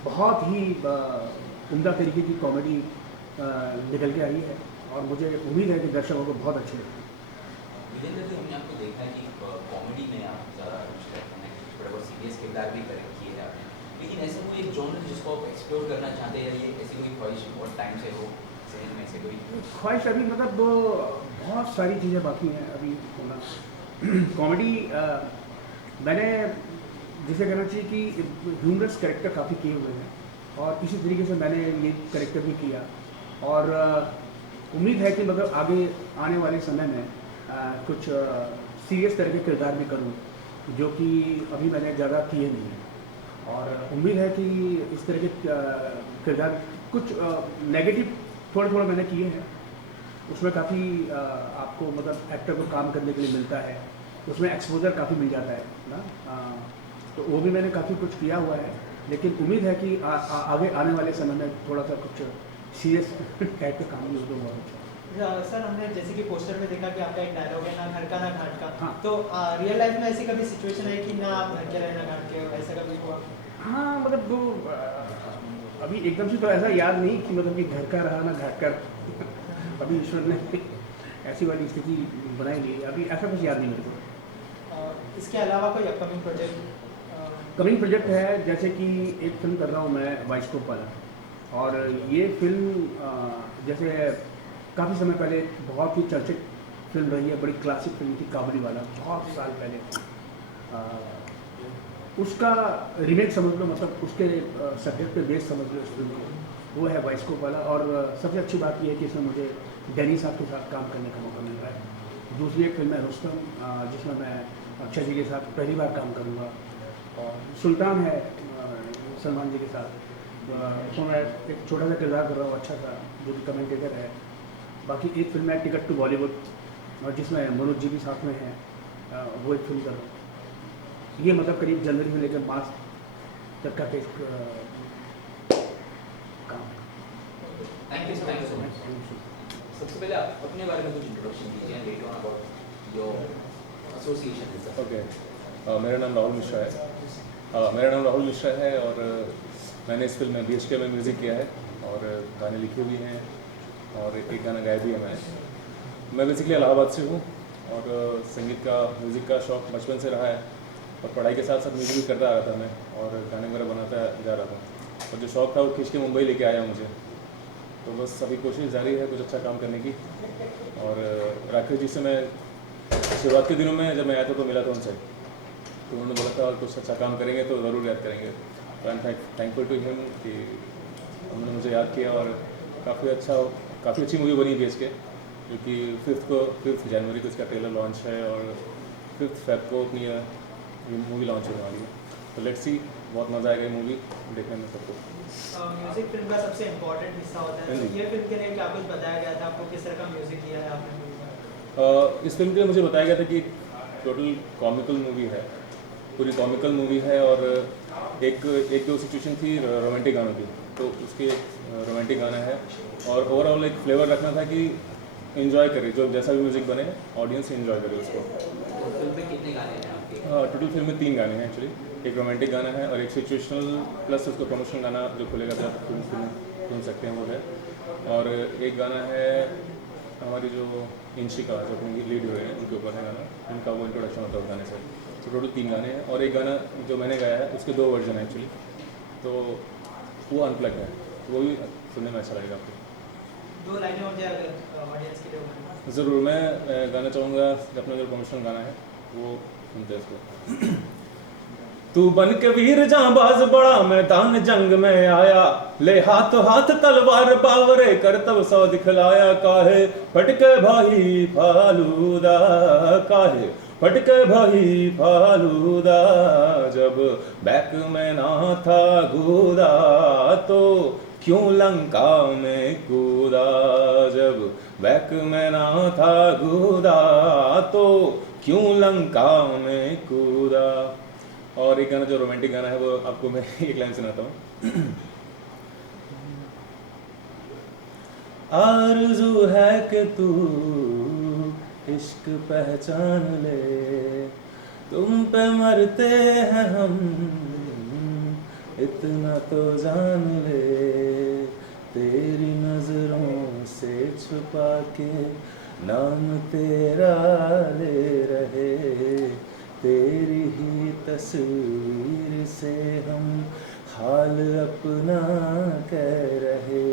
बहुत ही उम्दा तरीके की कॉमेडी निकल के आई है, और मुझे उम्मीद है कि दर्शकों को बहुत अच्छी लगेगी। विजेंद्र जी, हमने आपको देखा है कि कॉमेडी में आप ज़्यादा रुचि रखते हैं, थोड़ा बहुत सीरियस किरदार भी किए हैं आपने, लेकिन ऐसा कोई एक जॉनर जिसको आप एक्सप्लोर करना चाहते हैं, या ये ऐसी कोई ख्वाहिश बहुत टाइम से हो जहन में, से कोई ख्वाहिश? अभी मतलब बहुत सारी चीज़ें बाकी हैं अभी होना। कॉमेडी मैंने जिसे कहना चाहिए कि ह्यूमरस कैरेक्टर काफ़ी किए हुए हैं, और इसी तरीके से मैंने ये कैरेक्टर भी किया, और उम्मीद है कि मतलब आगे आने वाले समय में कुछ सीरियस तरह के किरदार भी करूं, जो कि अभी मैंने ज़्यादा किए नहीं हैं, और उम्मीद है कि इस तरह के किरदार कुछ नेगेटिव थोड़े मैंने किए हैं, उसमें काफ़ी आपको मतलब एक्टर को काम करने के लिए मिलता है, उसमें एक्सपोजर काफ़ी मिल जाता है ना, तो वो भी मैंने काफ़ी कुछ किया हुआ है। लेकिन उम्मीद है कि आगे आने वाले समय में थोड़ा सा कुछ सीरियस टाइप का काम भी हो तो बहुत अच्छा। सर हमने जैसे कि पोस्टर में देखा कि आपका एक डायलॉग है, ना घर का ना घाट का। हाँ। तो रियल लाइफ में ऐसी कभी सिचुएशन है कि ना आप घर के रहे ना घाट के, ऐसा कभी हुआ? हाँ मतलब वो अभी एकदम से तो ऐसा याद नहीं कि मतलब कि घर का रहा ना घाट का अभी ईश्वर ने ऐसी वाली स्थिति बनाई नहीं, अभी ऐसा कुछ याद नहीं मेरे को। इसके अलावा कोई अपकमिंग प्रोजेक्ट? कमिंग प्रोजेक्ट है, जैसे कि एक फिल्म कर रहा हूँ मैं बाइस्कोप वाला, और ये फिल्म जैसे काफ़ी समय पहले बहुत ही चर्चित फिल्म रही है, बड़ी क्लासिक फिल्म थी काबुली वाला, बहुत साल पहले। उसका रीमेक समझ लो, मतलब उसके सब्जेक्ट पे बेस समझ लो इस फिल्म को, वो है बाइस्कोप वाला। और सबसे अच्छी बात यह है कि इसमें मुझे डैनी साहब के साथ काम करने का मौका मिल रहा है। दूसरी एक फिल्म है रुस्तम, जिसमें मैं अक्षय जी के साथ पहली बार काम करूँगा, और सुल्तान है सलमान जी के साथ, तो मैं एक छोटा सा किरदार कर रहा हूँ अच्छा सा, जो कि कमेंटेटर है। बाकी एक फिल्म है टिकट टू बॉलीवुड, और जिसमें मनोज जी भी साथ में हैं, वो एक फिल्म कर रहा हूँ। ये मतलब करीब जनवरी में लेकर मार्च तक का एक काम। Thank you so much. सबसे पहले आप अपने बारे में कुछ इंट्रोडक्शन दीजिए and later on about your association with the okay, मेरा नाम राहुल मिश्रा है और मैंने इस फिल्म में BHK में म्यूज़िक किया है और गाने लिखे भी हैं और एक गाना गाया भी है मैं बेसिकली इलाहाबाद से हूँ और संगीत का म्यूज़िक का शौक़ बचपन से रहा है और पढ़ाई के साथ साथ म्यूज़िक भी करता आ रहा था मैं और गाने वगैरह बनाता जा रहा था और जो शौक़ था वो खींच के मुंबई लेके आया मुझे। तो बस अभी कोशिश जारी है कुछ अच्छा काम करने की। और राकेश जी से मैं शुरुआत के दिनों में जब मैं आया था तो मिला था उनसे, तो उन्होंने बोला था कुछ अच्छा काम करेंगे तो ज़रूर याद करेंगे। तो I am thankful to him कि उन्होंने मुझे याद किया और काफ़ी अच्छी मूवी बनी BHK, क्योंकि 5 जनवरी को इसका ट्रेलर लॉन्च है और 5 फेब को अपनी ये मूवी लॉन्च होने वाली है। तो लेट्स सी, बहुत मज़ा आएगा ये मूवी देखने में सबको। म्यूजिक फिल्म का सबसे इम्पोर्टेंट हिस्सा होता है, तो ये फिल्म के लिए क्या कुछ बताया गया था आपको, किस तरह का म्यूजिक किया है आपने? इस फिल्म के लिए मुझे बताया गया था कि टोटल कॉमिकल मूवी है, पूरी कॉमिकल मूवी है और एक दो सिचुएशन थी रोमांटिक गानों की, तो उसके रोमांटिक गाना है और ओवरऑल एक फ्लेवर रखना था कि एंजॉय करे, जो जैसा भी म्यूज़िक बने ऑडियंस एंजॉय करे उसको। फिल्म में कितने गाने हैं आपके? टोटल फिल्म में 3 गाने हैं एक्चुअली, एक रोमांटिक गाना है और एक सिचुएशनल प्लस उसका प्रमोशनल गाना जो खुलेगा तो आप सुन सकते हैं वो है, और एक गाना है हमारी जो इंशिका जो अपनी लीड हुए हैं उनके ऊपर है गाना, उनका वो इंट्रोडक्शन होता है उस गाने से। तो टोटल 3 गाने हैं और एक गाना जो मैंने गाया है उसके 2 वर्जन है एक्चुअली, तो वो अनप्लग है, वो भी सुनने में अच्छा लगेगा आपको। 2 लाइनें हो जाए अगर ऑडियंस के लिए। ज़रूर, मैं गाना चाहूँगा अपना जो प्रमोशनल गाना है वो सुनते हैं इसको। तू बन के वीर जांबाज बड़ा मैदान जंग में आया, ले हाथ हाथ तलवार पावरे कर तब सौ दिखलाया, काहे फटके भाई फालूदा, काहे फटके भाई फालूदा, जब बैक में ना था कूदा तो क्यों लंका में कूदा, जब बैक में ना था कूदा तो क्यों लंका में कूदा। और एक गाना जो रोमांटिक गाना है वो आपको मैं एक लाइन सुनाता हूँ। आरज़ू है कि तू इश्क पहचान ले, तुम पे मरते हैं हम इतना तो जान ले, तेरी नजरों से छुपा के नाम तेरा ले रहे, तेरी ही तस्वीर से हम हाल अपना कह रहे,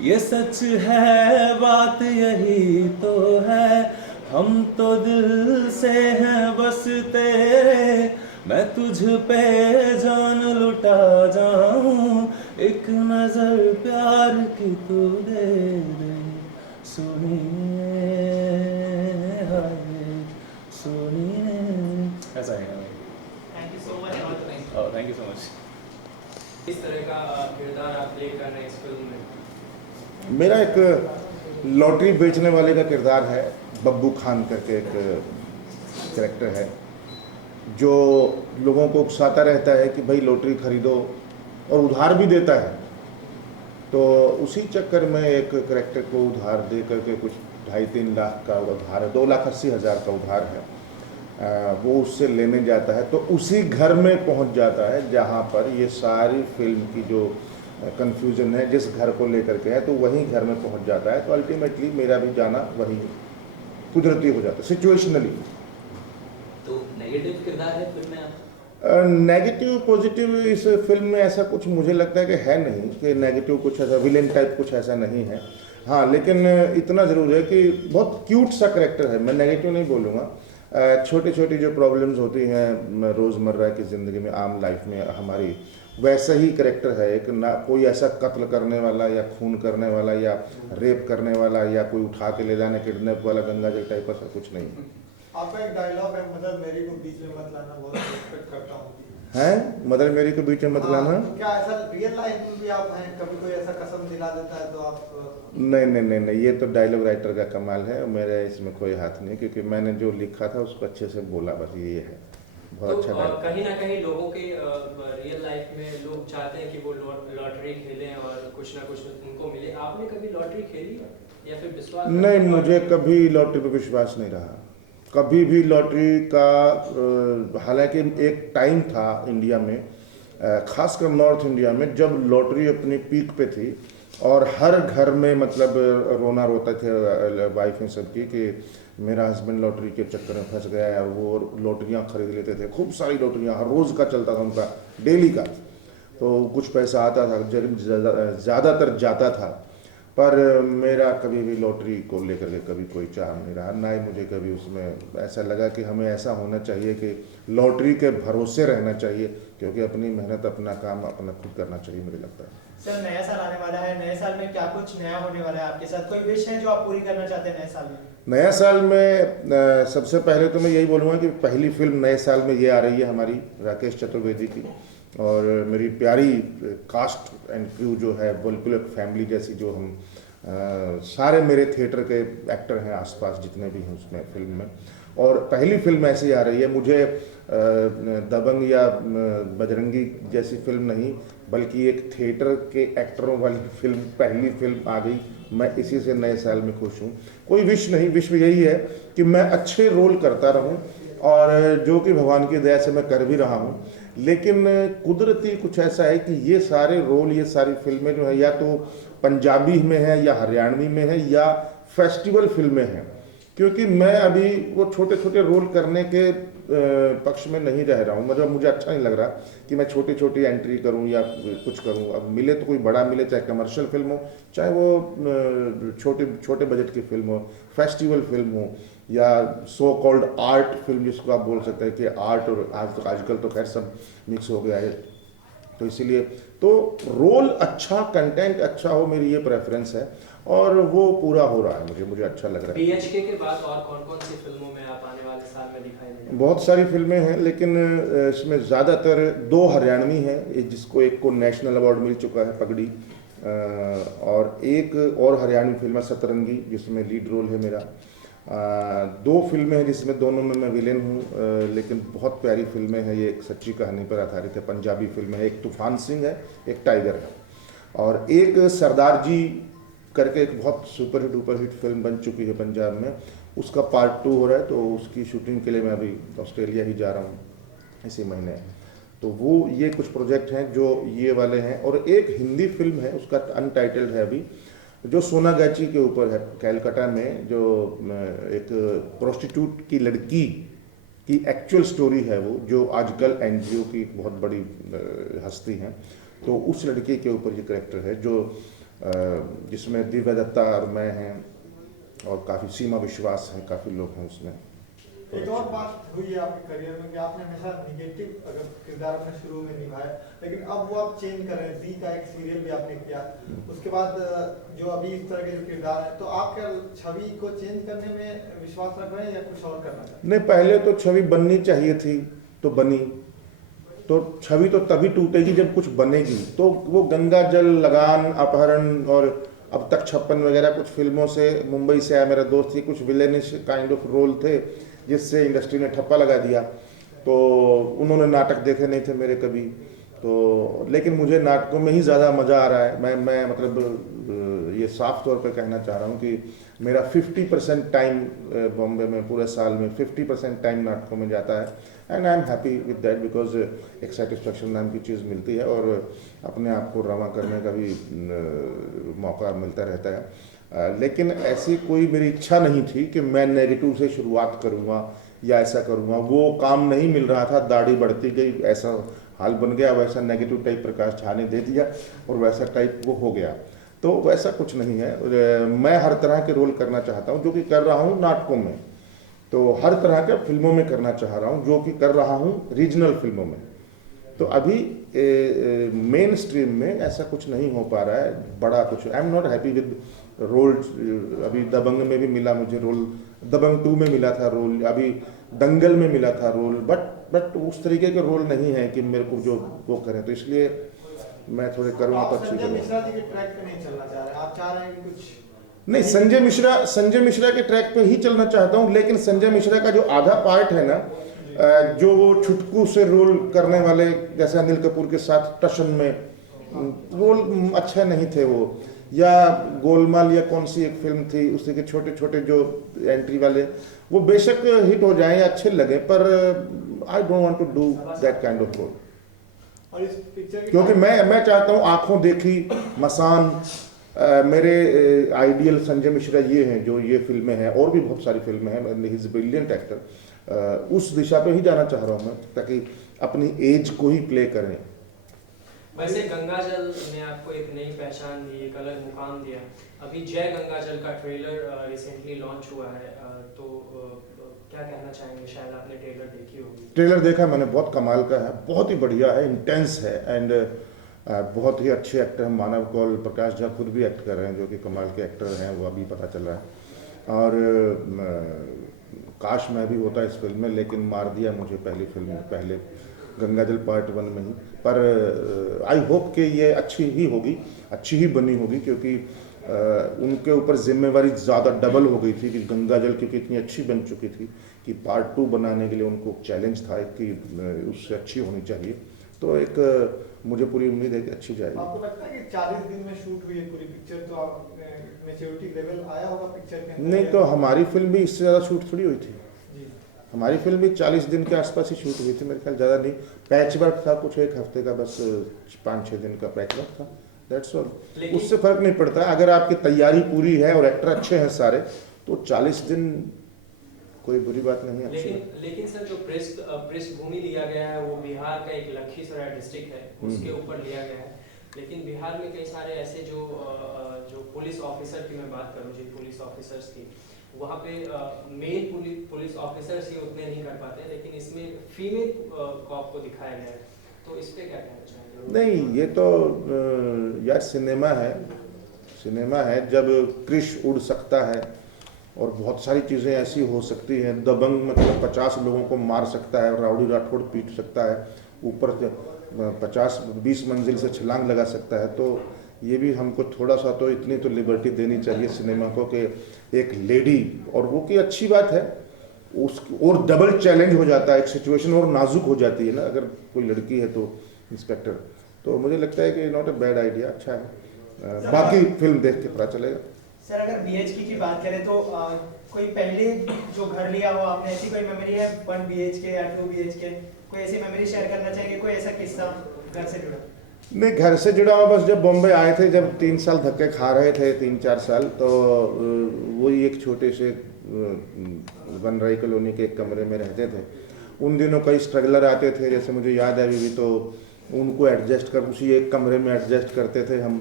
ये सच है बात यही तो है, हम तो दिल से हैं बस तेरे, मैं तुझ पे जान लुटा जाऊं, एक नजर प्यार की तू दे दे, सुनिए हाय सुनिए, ऐसा है। Thank you so much. Thank you so much. किस तरह का किरदार आप प्ले कर रहे हैं इस फिल्म में? मेरा एक लॉटरी बेचने वाले का किरदार है, बब्बू खान करके एक कैरेक्टर है जो लोगों को उकसाता रहता है कि भाई लॉटरी खरीदो और उधार भी देता है। तो उसी चक्कर में एक करेक्टर को उधार दे करके कुछ 2.5-3 लाख का उधार है, 2,80,000 का उधार है, वो उससे लेने जाता है। तो उसी घर में पहुंच जाता है जहां पर ये सारी फिल्म की जो कन्फ्यूजन है जिस घर को लेकर के है, तो वहीं घर में पहुंच जाता है। तो अल्टीमेटली मेरा भी जाना वही कुदरती हो जाता है, सिचुएशनली। तो नेगेटिव किरदार है फिल्म में आपका? नेगेटिव पॉजिटिव इस फिल्म में ऐसा कुछ मुझे लगता है कि है नहीं, कि नेगेटिव कुछ ऐसा विलेन टाइप कुछ ऐसा नहीं है। हाँ, लेकिन इतना ज़रूर है कि बहुत क्यूट सा करेक्टर है, मैं नेगेटिव नहीं बोलूँगा। छोटी छोटी जो प्रॉब्लम्स होती हैं रोज़मर्रा की ज़िंदगी में, आम लाइफ में हमारी, वैसा ही करेक्टर है। एक ना कोई ऐसा कत्ल करने वाला या खून करने वाला या रेप करने वाला या कोई उठा के ले जाने किडनैप वाला गंगा जल टाइप ऐसा कुछ नहीं है। आपका एक डायलॉग है, मदर मेरी को बीच में मत लाना, बहुत रिस्पेक्ट करता हूँ। हैं मदर मेरी को बीच में मत लाना? तो क्या ऐसा रियल लाइफ में भी आप हैं, कभी कोई ऐसा कसम दिला देता है तो आप? नहीं नहीं नहीं नहीं, ये तो डायलॉग राइटर का कमाल है, मेरे इसमें कोई हाथ नहीं, क्योंकि मैंने जो लिखा था उसको अच्छे से बोला, बस ये है। बहुत अच्छा डायलॉग। कहीं ना कहीं लोगों के रियल लाइफ में लोग चाहते हैं कि वो लॉटरी खेलें और कुछ ना कुछ उनको मिले। आपने कभी लॉटरी खेली या फिर विश्वास? नहीं, मुझे कभी लॉटरी पर विश्वास नहीं रहा, कभी भी लॉटरी का। हालांकि एक टाइम था इंडिया में, खासकर नॉर्थ इंडिया में, जब लॉटरी अपनी पीक पे थी और हर घर में मतलब रोना रोते थे वाइफें सबकी कि मेरा हस्बैंड लॉटरी के चक्कर में फंस गया है, और वो लॉटरियां खरीद लेते थे, खूब सारी लॉटरियां हर रोज़ का चलता था उनका, डेली का। तो कुछ पैसा आता था, ज़्यादातर जाता था, पर मेरा कभी भी लॉटरी को लेकर के कभी कोई चाह नहीं रहा, ना ही मुझे कभी उसमें ऐसा लगा कि हमें ऐसा होना चाहिए कि लॉटरी के भरोसे रहना चाहिए, क्योंकि अपनी मेहनत अपना काम अपना खुद करना चाहिए, मुझे लगता है। सर, नया साल आने वाला है, नए साल में क्या कुछ नया होने वाला है आपके साथ? कोई विश है जो आप पूरी करना चाहते हैं नए साल में? नया साल में सबसे पहले तो मैं यही बोलूँगा कि पहली फिल्म नए साल में ये आ रही है हमारी, राकेश चतुर्वेदी की, और मेरी प्यारी कास्ट एंड क्रू जो है, बिल्कुल एक फैमिली जैसी, जो हम सारे मेरे थिएटर के एक्टर हैं आसपास जितने भी हैं उसमें फिल्म में। और पहली फिल्म ऐसी आ रही है, मुझे दबंग या बजरंगी जैसी फिल्म नहीं, बल्कि एक थिएटर के एक्टरों वाली फिल्म, पहली फिल्म आ गई। मैं इसी से नए साल में खुश हूँ। कोई विश नहीं, विश यही है कि मैं अच्छे रोल करता रहूँ, और जो कि भगवान की दया से मैं कर भी रहा हूँ। लेकिन कुदरती कुछ ऐसा है कि ये सारे रोल, ये सारी फिल्में जो है, या तो पंजाबी में है या हरियाणवी में है या फेस्टिवल फिल्में हैं, क्योंकि मैं अभी वो छोटे छोटे रोल करने के पक्ष में नहीं रह रहा हूँ। मतलब मुझे अच्छा नहीं लग रहा कि मैं छोटी छोटी एंट्री करूँ या कुछ करूँ। अब मिले तो कोई बड़ा मिले, चाहे कमर्शियल फिल्म हो, चाहे वो छोटे बजट की फिल्म हो, फेस्टिवल फिल्म हो, या सो कॉल्ड आर्ट फिल्म जिसको आप बोल सकते हैं कि आर्ट और आजकल तो खैर सब मिक्स हो गया है। तो इसीलिए तो रोल अच्छा, कंटेंट अच्छा हो, मेरी ये प्रेफरेंस है, और वो पूरा हो रहा है, मुझे अच्छा लग रहा है। बीएचके के बाद और कौन-कौन सी फिल्मों में आप आने वाले साल में दिखाई देंगे? बहुत सारी फिल्में हैं, लेकिन इसमें ज़्यादातर 2 हरियाणवी हैं, जिसको एक को नेशनल अवार्ड मिल चुका है, पगड़ी, और एक और हरियाणवी फिल्म है सतरंगी, जिसमें लीड रोल है मेरा। 2 फिल्में हैं जिसमें दोनों में मैं विलेन हूँ, लेकिन बहुत प्यारी फिल्में हैं। ये एक सच्ची कहानी पर आधारित है, पंजाबी फिल्म है। एक तूफान सिंह है, एक टाइगर है, और एक सरदार जी करके एक बहुत सुपर हिट फिल्म बन चुकी है पंजाब में, उसका पार्ट 2 हो रहा है। तो उसकी शूटिंग के लिए मैं अभी ऑस्ट्रेलिया ही जा रहा हूँ इसी महीने। तो वो ये कुछ प्रोजेक्ट हैं जो ये वाले हैं, और एक हिंदी फिल्म है, उसका अनटाइटल्ड है अभी, जो सोनागाची के ऊपर है, कैलकाटा में, जो एक प्रोस्टिट्यूट की लड़की की एक्चुअल स्टोरी है वो, जो आजकल एनजीओ की बहुत बड़ी हस्ती हैं। तो उस लड़की के ऊपर ये करेक्टर है, जो जिसमें दिव्या दत्ता और मैं हैं, और काफ़ी सीमा विश्वास हैं, काफ़ी लोग हैं उसमें। एक और बात हुई है आपके करियर में कि आपने हमेशा निगेटिव अगर किरदार अपने शुरू में निभाया, लेकिन अब वो आप चेंज कर रहे हैं। दी का एक सीरियल भी आपने किया, उसके बाद जो अभी इस तरह के जो किरदार है, तो आप क्या छवि को चेंज करने में विश्वास रख रहे हैं या कुछ और करना चाहते हैं? नहीं, पहले तो छवि बननी चाहिए थी, तो बनी। तो छवि तो तभी टूटेगी जब कुछ बनेगी। तो वो गंगा जल, लगान, अपहरण, और अब तक 56 वगैरह कुछ फिल्मों से, मुंबई से आया मेरा दोस्त, ही कुछ विलेनिश काइंड ऑफ रोल थे, जिससे इंडस्ट्री ने ठप्पा लगा दिया। तो उन्होंने नाटक देखे नहीं थे मेरे कभी, तो लेकिन मुझे नाटकों में ही ज़्यादा मज़ा आ रहा है। मैं मतलब ये साफ तौर पे कहना चाह रहा हूँ कि मेरा 50% टाइम बॉम्बे में पूरे साल में 50% टाइम नाटकों में जाता है, and I am happy with that because एक सेटिस्फेक्शन नाम की चीज़ मिलती है और अपने आप को रवा करने का भी मौका मिलता रहता है। लेकिन ऐसी कोई मेरी इच्छा नहीं थी कि मैं नेगेटिव से शुरुआत करूँगा या ऐसा करूँगा, वो काम नहीं मिल रहा था, दाढ़ी बढ़ती गई, ऐसा हाल बन गया, वैसा नेगेटिव टाइप प्रकाश झा ने दे दिया और वैसा टाइप वो हो गया। तो वैसा कुछ नहीं है, मैं हर तरह के रोल करना चाहता हूँ, जो कि कर रहा हूँ नाटकों में, तो हर तरह के फिल्मों में करना चाह रहा हूँ, जो कि कर रहा हूँ रीजनल फिल्मों में। तो अभी मेन स्ट्रीम में ऐसा कुछ नहीं हो पा रहा है बड़ा कुछ। I am not happy with roles. अभी दबंग में भी मिला मुझे रोल, दबंग 2 में मिला था रोल, अभी दंगल में मिला था रोल, बट उस तरीके के रोल नहीं है कि मेरे को जो वो करें, तो इसलिए मैं थोड़े करूँगा तो अच्छी संजय मिश्रा जी के ट्रैक पे नहीं चलना चाह रहे, आप चाह रहे हैं कि कुछ नहीं, संजय मिश्रा के ट्रैक पे ही चलना चाहता हूँ, लेकिन संजय मिश्रा का जो आधा पार्ट है ना, जो वो छुटकू से रोल करने वाले, जैसे अनिल कपूर के साथ टशन में रोल अच्छे नहीं थे वो, या गोलमाल या कौन सी एक फिल्म थी उसके छोटे छोटे जो एंट्री वाले, वो बेशक हिट हो जाएं या अच्छे लगे, पर I don't want to do that kind of role. और इस पिक्चर क्योंकि मैं चाहता हूँ आंखों देखी, मसान, मेरे आइडियल संजय मिश्रा ये हैं, जो ये फिल्में हैं और भी बहुत सारी फिल्में हैं, ही इज ब्रिलियंट एक्टर, उस दिशा पे ही जाना चाह रहा हूँ मैं, ताकि अपनी एज को ही प्ले करें। वैसे गंगाजल ने आपको एक नई पहचान दी, एक अलग मुकाम दिया। अभी जय गंगाजल का ट्रेलर रिसेंटली लॉन्च हुआ है, तो क्या कहना चाहेंगे? शायद आपने ट्रेलर देखी होगी। ट्रेलर देखा मैंने, बहुत कमाल का है, बहुत ही बढ़िया है, इंटेंस है, एंड बहुत ही अच्छे एक्टर हैं। मानव कौल, प्रकाश झा खुद भी एक्ट कर रहे हैं, जो कि कमाल के एक्टर हैं, वो अभी पता चल रहा है। और काश मैं भी होता इस फिल्म में, लेकिन मार दिया मुझे पहली फिल्म में, पहले गंगाजल पार्ट 1 में ही। पर आई होप कि ये अच्छी ही होगी, अच्छी ही बनी होगी, क्योंकि उनके ऊपर जिम्मेवारी ज़्यादा डबल हो गई थी कि गंगाजल क्योंकि इतनी अच्छी बन चुकी थी कि पार्ट 2 बनाने के लिए उनको चैलेंज था कि उससे अच्छी होनी चाहिए। तो एक मुझे पूरी उम्मीद है कि अच्छी जाएगी। आपको लगता है कि 40 दिन में शूट हुई है पूरी पिक्चर, तो मैच्योरिटी लेवल आया होगा पिक्चर के अंदर? नहीं, तो हमारी फिल्म भी इससे ज़्यादा शूट थोड़ी हुई थी। हमारी फिल्म भी 40 दिन के आसपास ही शूट हुई थी, मेरे ख्याल ज़्यादा नहीं। पैच वर्क था कुछ, एक हफ्ते का, बस 5-6 दिन का पैच वर्क था, दैट्स ऑल। उससे फ़र्क नहीं पड़ता, अगर आपकी तैयारी पूरी है और एक्टर अच्छे हैं सारे, तो 40 दिन कोई बुरी बात नहीं है। लेकिन सर, जो पृष्ठभूमि लिया गया है वो बिहार का एक लखीसराय डिस्ट्रिक्ट है, उसके ऊपर लिया गया है। लेकिन बिहार में कई सारे ऐसे जो पुलिस ऑफिसर की मैं बात करूँ, जो पुलिस ऑफिसर्स की, वहाँ पे मेल पुलिस ऑफिसर्स ही उतने नहीं कर पाते, लेकिन इसमें फीमेल कॉप को दिखाया गया है, तो इस पे क्या कहना चाहेंगे? नहीं, ये तो यार सिनेमा है, जब क्रिश उड़ सकता है और बहुत सारी चीज़ें ऐसी हो सकती हैं। दबंग मतलब 50 लोगों को मार सकता है, राउडी राठौड़ पीट सकता है, ऊपर 50-20 मंजिल से छलांग लगा सकता है, तो ये भी हमको थोड़ा सा तो इतनी तो लिबर्टी देनी चाहिए सिनेमा को कि एक लेडी, और वो की अच्छी बात है, उस और डबल चैलेंज हो जाता है, एक सिचुएशन और नाजुक हो जाती है ना, अगर कोई लड़की है तो इंस्पेक्टर। तो मुझे लगता है कि नॉट अ बैड आइडिया, अच्छा है। बाकी फिल्म देख के पता चलेगा। सर, अगर BHK की बात करें तो कोई पहले जो घर लिया हो आपने, ऐसी कोई मेमोरी है 1 BHK या 2 BHK, कोई ऐसी मेमोरी शेयर करना चाहेंगे? कोई ऐसा किस्सा घर से जुड़ा? नहीं, घर से जुड़ा हुआ बस जब बॉम्बे आए थे, जब 3 साल धक्के खा रहे थे, 3-4 साल, तो वही एक छोटे से बनराई कॉलोनी के एक कमरे में रहते थे। उन दिनों कई स्ट्रगलर आते थे, जैसे मुझे याद है अभी भी, तो उनको एडजस्ट कर उसी एक कमरे में एडजस्ट करते थे हम।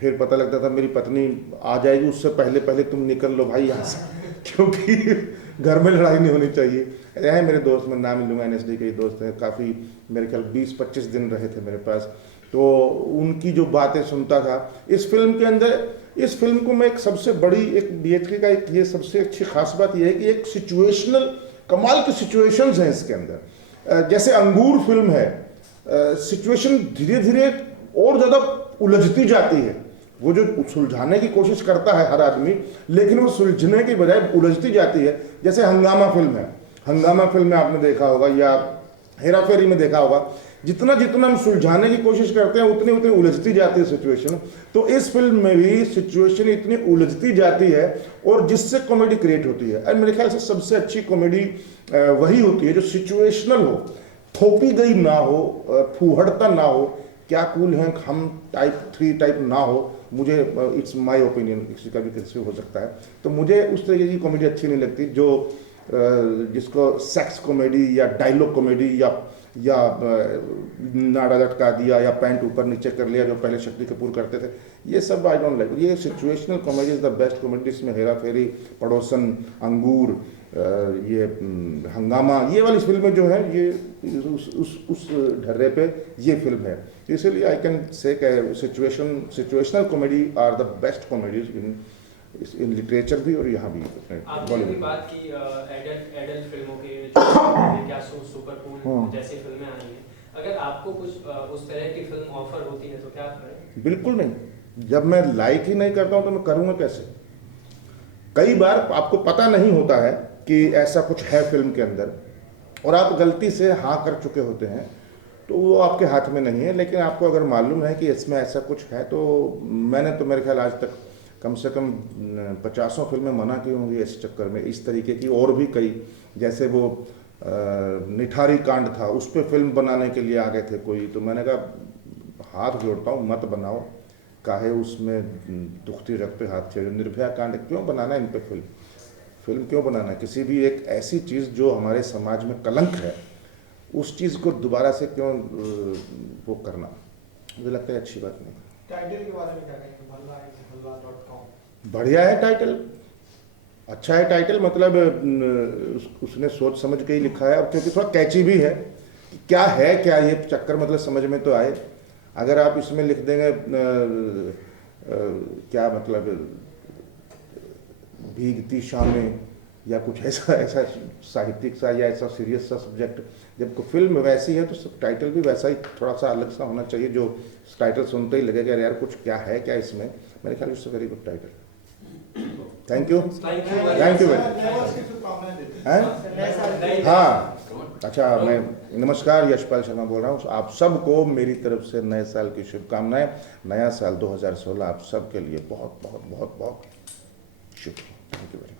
फिर पता लगता था मेरी पत्नी आ जाएगी, उससे पहले तुम निकल लो भाई यहाँ से, क्योंकि घर में लड़ाई नहीं होनी चाहिए। है मेरे दोस्त, मैं नाम लूँगा, NSD के दोस्त हैं, काफ़ी मेरे ख्याल 20-25 दिन रहे थे मेरे पास, तो उनकी जो बातें सुनता था। इस फिल्म के अंदर, इस फिल्म को मैं एक सबसे बड़ी, एक BHK का एक ये सबसे अच्छी खास बात ये है कि एक सिचुएशनल, कमाल की सिचुएशंस हैं इसके अंदर। जैसे अंगूर फिल्म है, सिचुएशन धीरे धीरे और ज़्यादा उलझती जाती है, वो जो सुलझाने की कोशिश करता है हर आदमी, लेकिन वो सुलझने की बजाय उलझती जाती है। जैसे हंगामा फिल्म है, हंगामा फिल्म में आपने देखा होगा, या हेरा फेरी में देखा होगा, जितना जितना हम सुलझाने की कोशिश करते हैं उतनी उतनी उलझती जाती है सिचुएशन। तो इस फिल्म में भी सिचुएशन इतनी उलझती जाती है और जिससे कॉमेडी क्रिएट होती है। और मेरे ख्याल से सबसे अच्छी कॉमेडी वही होती है जो सिचुएशनल हो, थोपी गई ना हो, फूहड़ता ना हो, क्या कूल हैं हम टाइप 3 टाइप ना हो। मुझे इट्स माय ओपिनियन, किसी का भी किसी हो सकता है, तो मुझे उस तरीके की कॉमेडी अच्छी नहीं लगती जो जिसको सेक्स कॉमेडी या डायलॉग कॉमेडी या नाड़ा लटका दिया या पैंट ऊपर नीचे कर लिया जो पहले शक्ति कपूर करते थे, ये सब आई डोंट लाइक। ये situational comedy is the best comedy. इसमें हेरा फेरी, पड़ोसन, अंगूर, ये हंगामा, ये वाली फिल्में जो है ये उस ढर्रे पे ये फिल्म है। इसलिए I can say situational comedy are the best comedies in literature भी और यहाँ भी। आपने भी बात की एडल्ट फिल्मों के क्या सुपर कूल जैसी फिल्में आई हैं, अगर आपको कुछ उस तरह की फिल्म ऑफर होती है तो क्या आप करें? बिल्कुल नहीं। जब मैं लाइक ही नहीं करता हूँ तो मैं करूँगा कैसे? कई बार आपको पता नहीं होता है कि ऐसा कुछ है फिल्म के अंदर और आप गलती से हाँ कर चुके होते हैं, तो वो आपके हाथ में नहीं है। लेकिन आपको अगर मालूम है कि इसमें ऐसा कुछ है, तो मैंने तो मेरे ख्याल आज तक कम से कम 50 फिल्में मना की होंगी इस चक्कर में, इस तरीके की और भी कई। जैसे वो निठारी कांड था, उस पर फिल्म बनाने के लिए आ गए थे कोई, तो मैंने कहा हाथ जोड़ता हूँ मत बनाओ, काहे उसमें दुखती रग पे हाथ छेड़ो। निर्भया कांड क्यों बनाना है इन पर फिल्म क्यों बनाना है? किसी भी एक ऐसी चीज़ जो हमारे समाज में कलंक है, उस चीज़ को दोबारा से क्यों वो करना? मुझे लगता है अच्छी बात नहीं। टाइटल के बारे में क्या कहेंगे? भल्ला.com बढ़िया है टाइटल, अच्छा है टाइटल, मतलब उसने सोच समझ के ही लिखा है। और क्योंकि थोड़ा कैची भी है, क्या है क्या ये चक्कर, मतलब समझ में तो आए। अगर आप इसमें लिख देंगे क्या मतलब भीगती शामें या कुछ ऐसा साहित्यिक सा या ऐसा सीरियस सा सब्जेक्ट, जब फिल्म वैसी है तो सब टाइटल भी वैसा ही थोड़ा सा अलग सा होना चाहिए, जो टाइटल सुनते ही लगेगा यार कुछ क्या है क्या इसमें। मेरे ख्याल से very good title. Thank you very. हाँ अच्छा, मैं नमस्कार, यशपाल शर्मा बोल रहा हूँ। आप सबको मेरी तरफ से नए साल की शुभकामनाएं। नया साल 2016 आप सबके लिए बहुत बहुत बहुत बहुत शुभ। Thank you very much.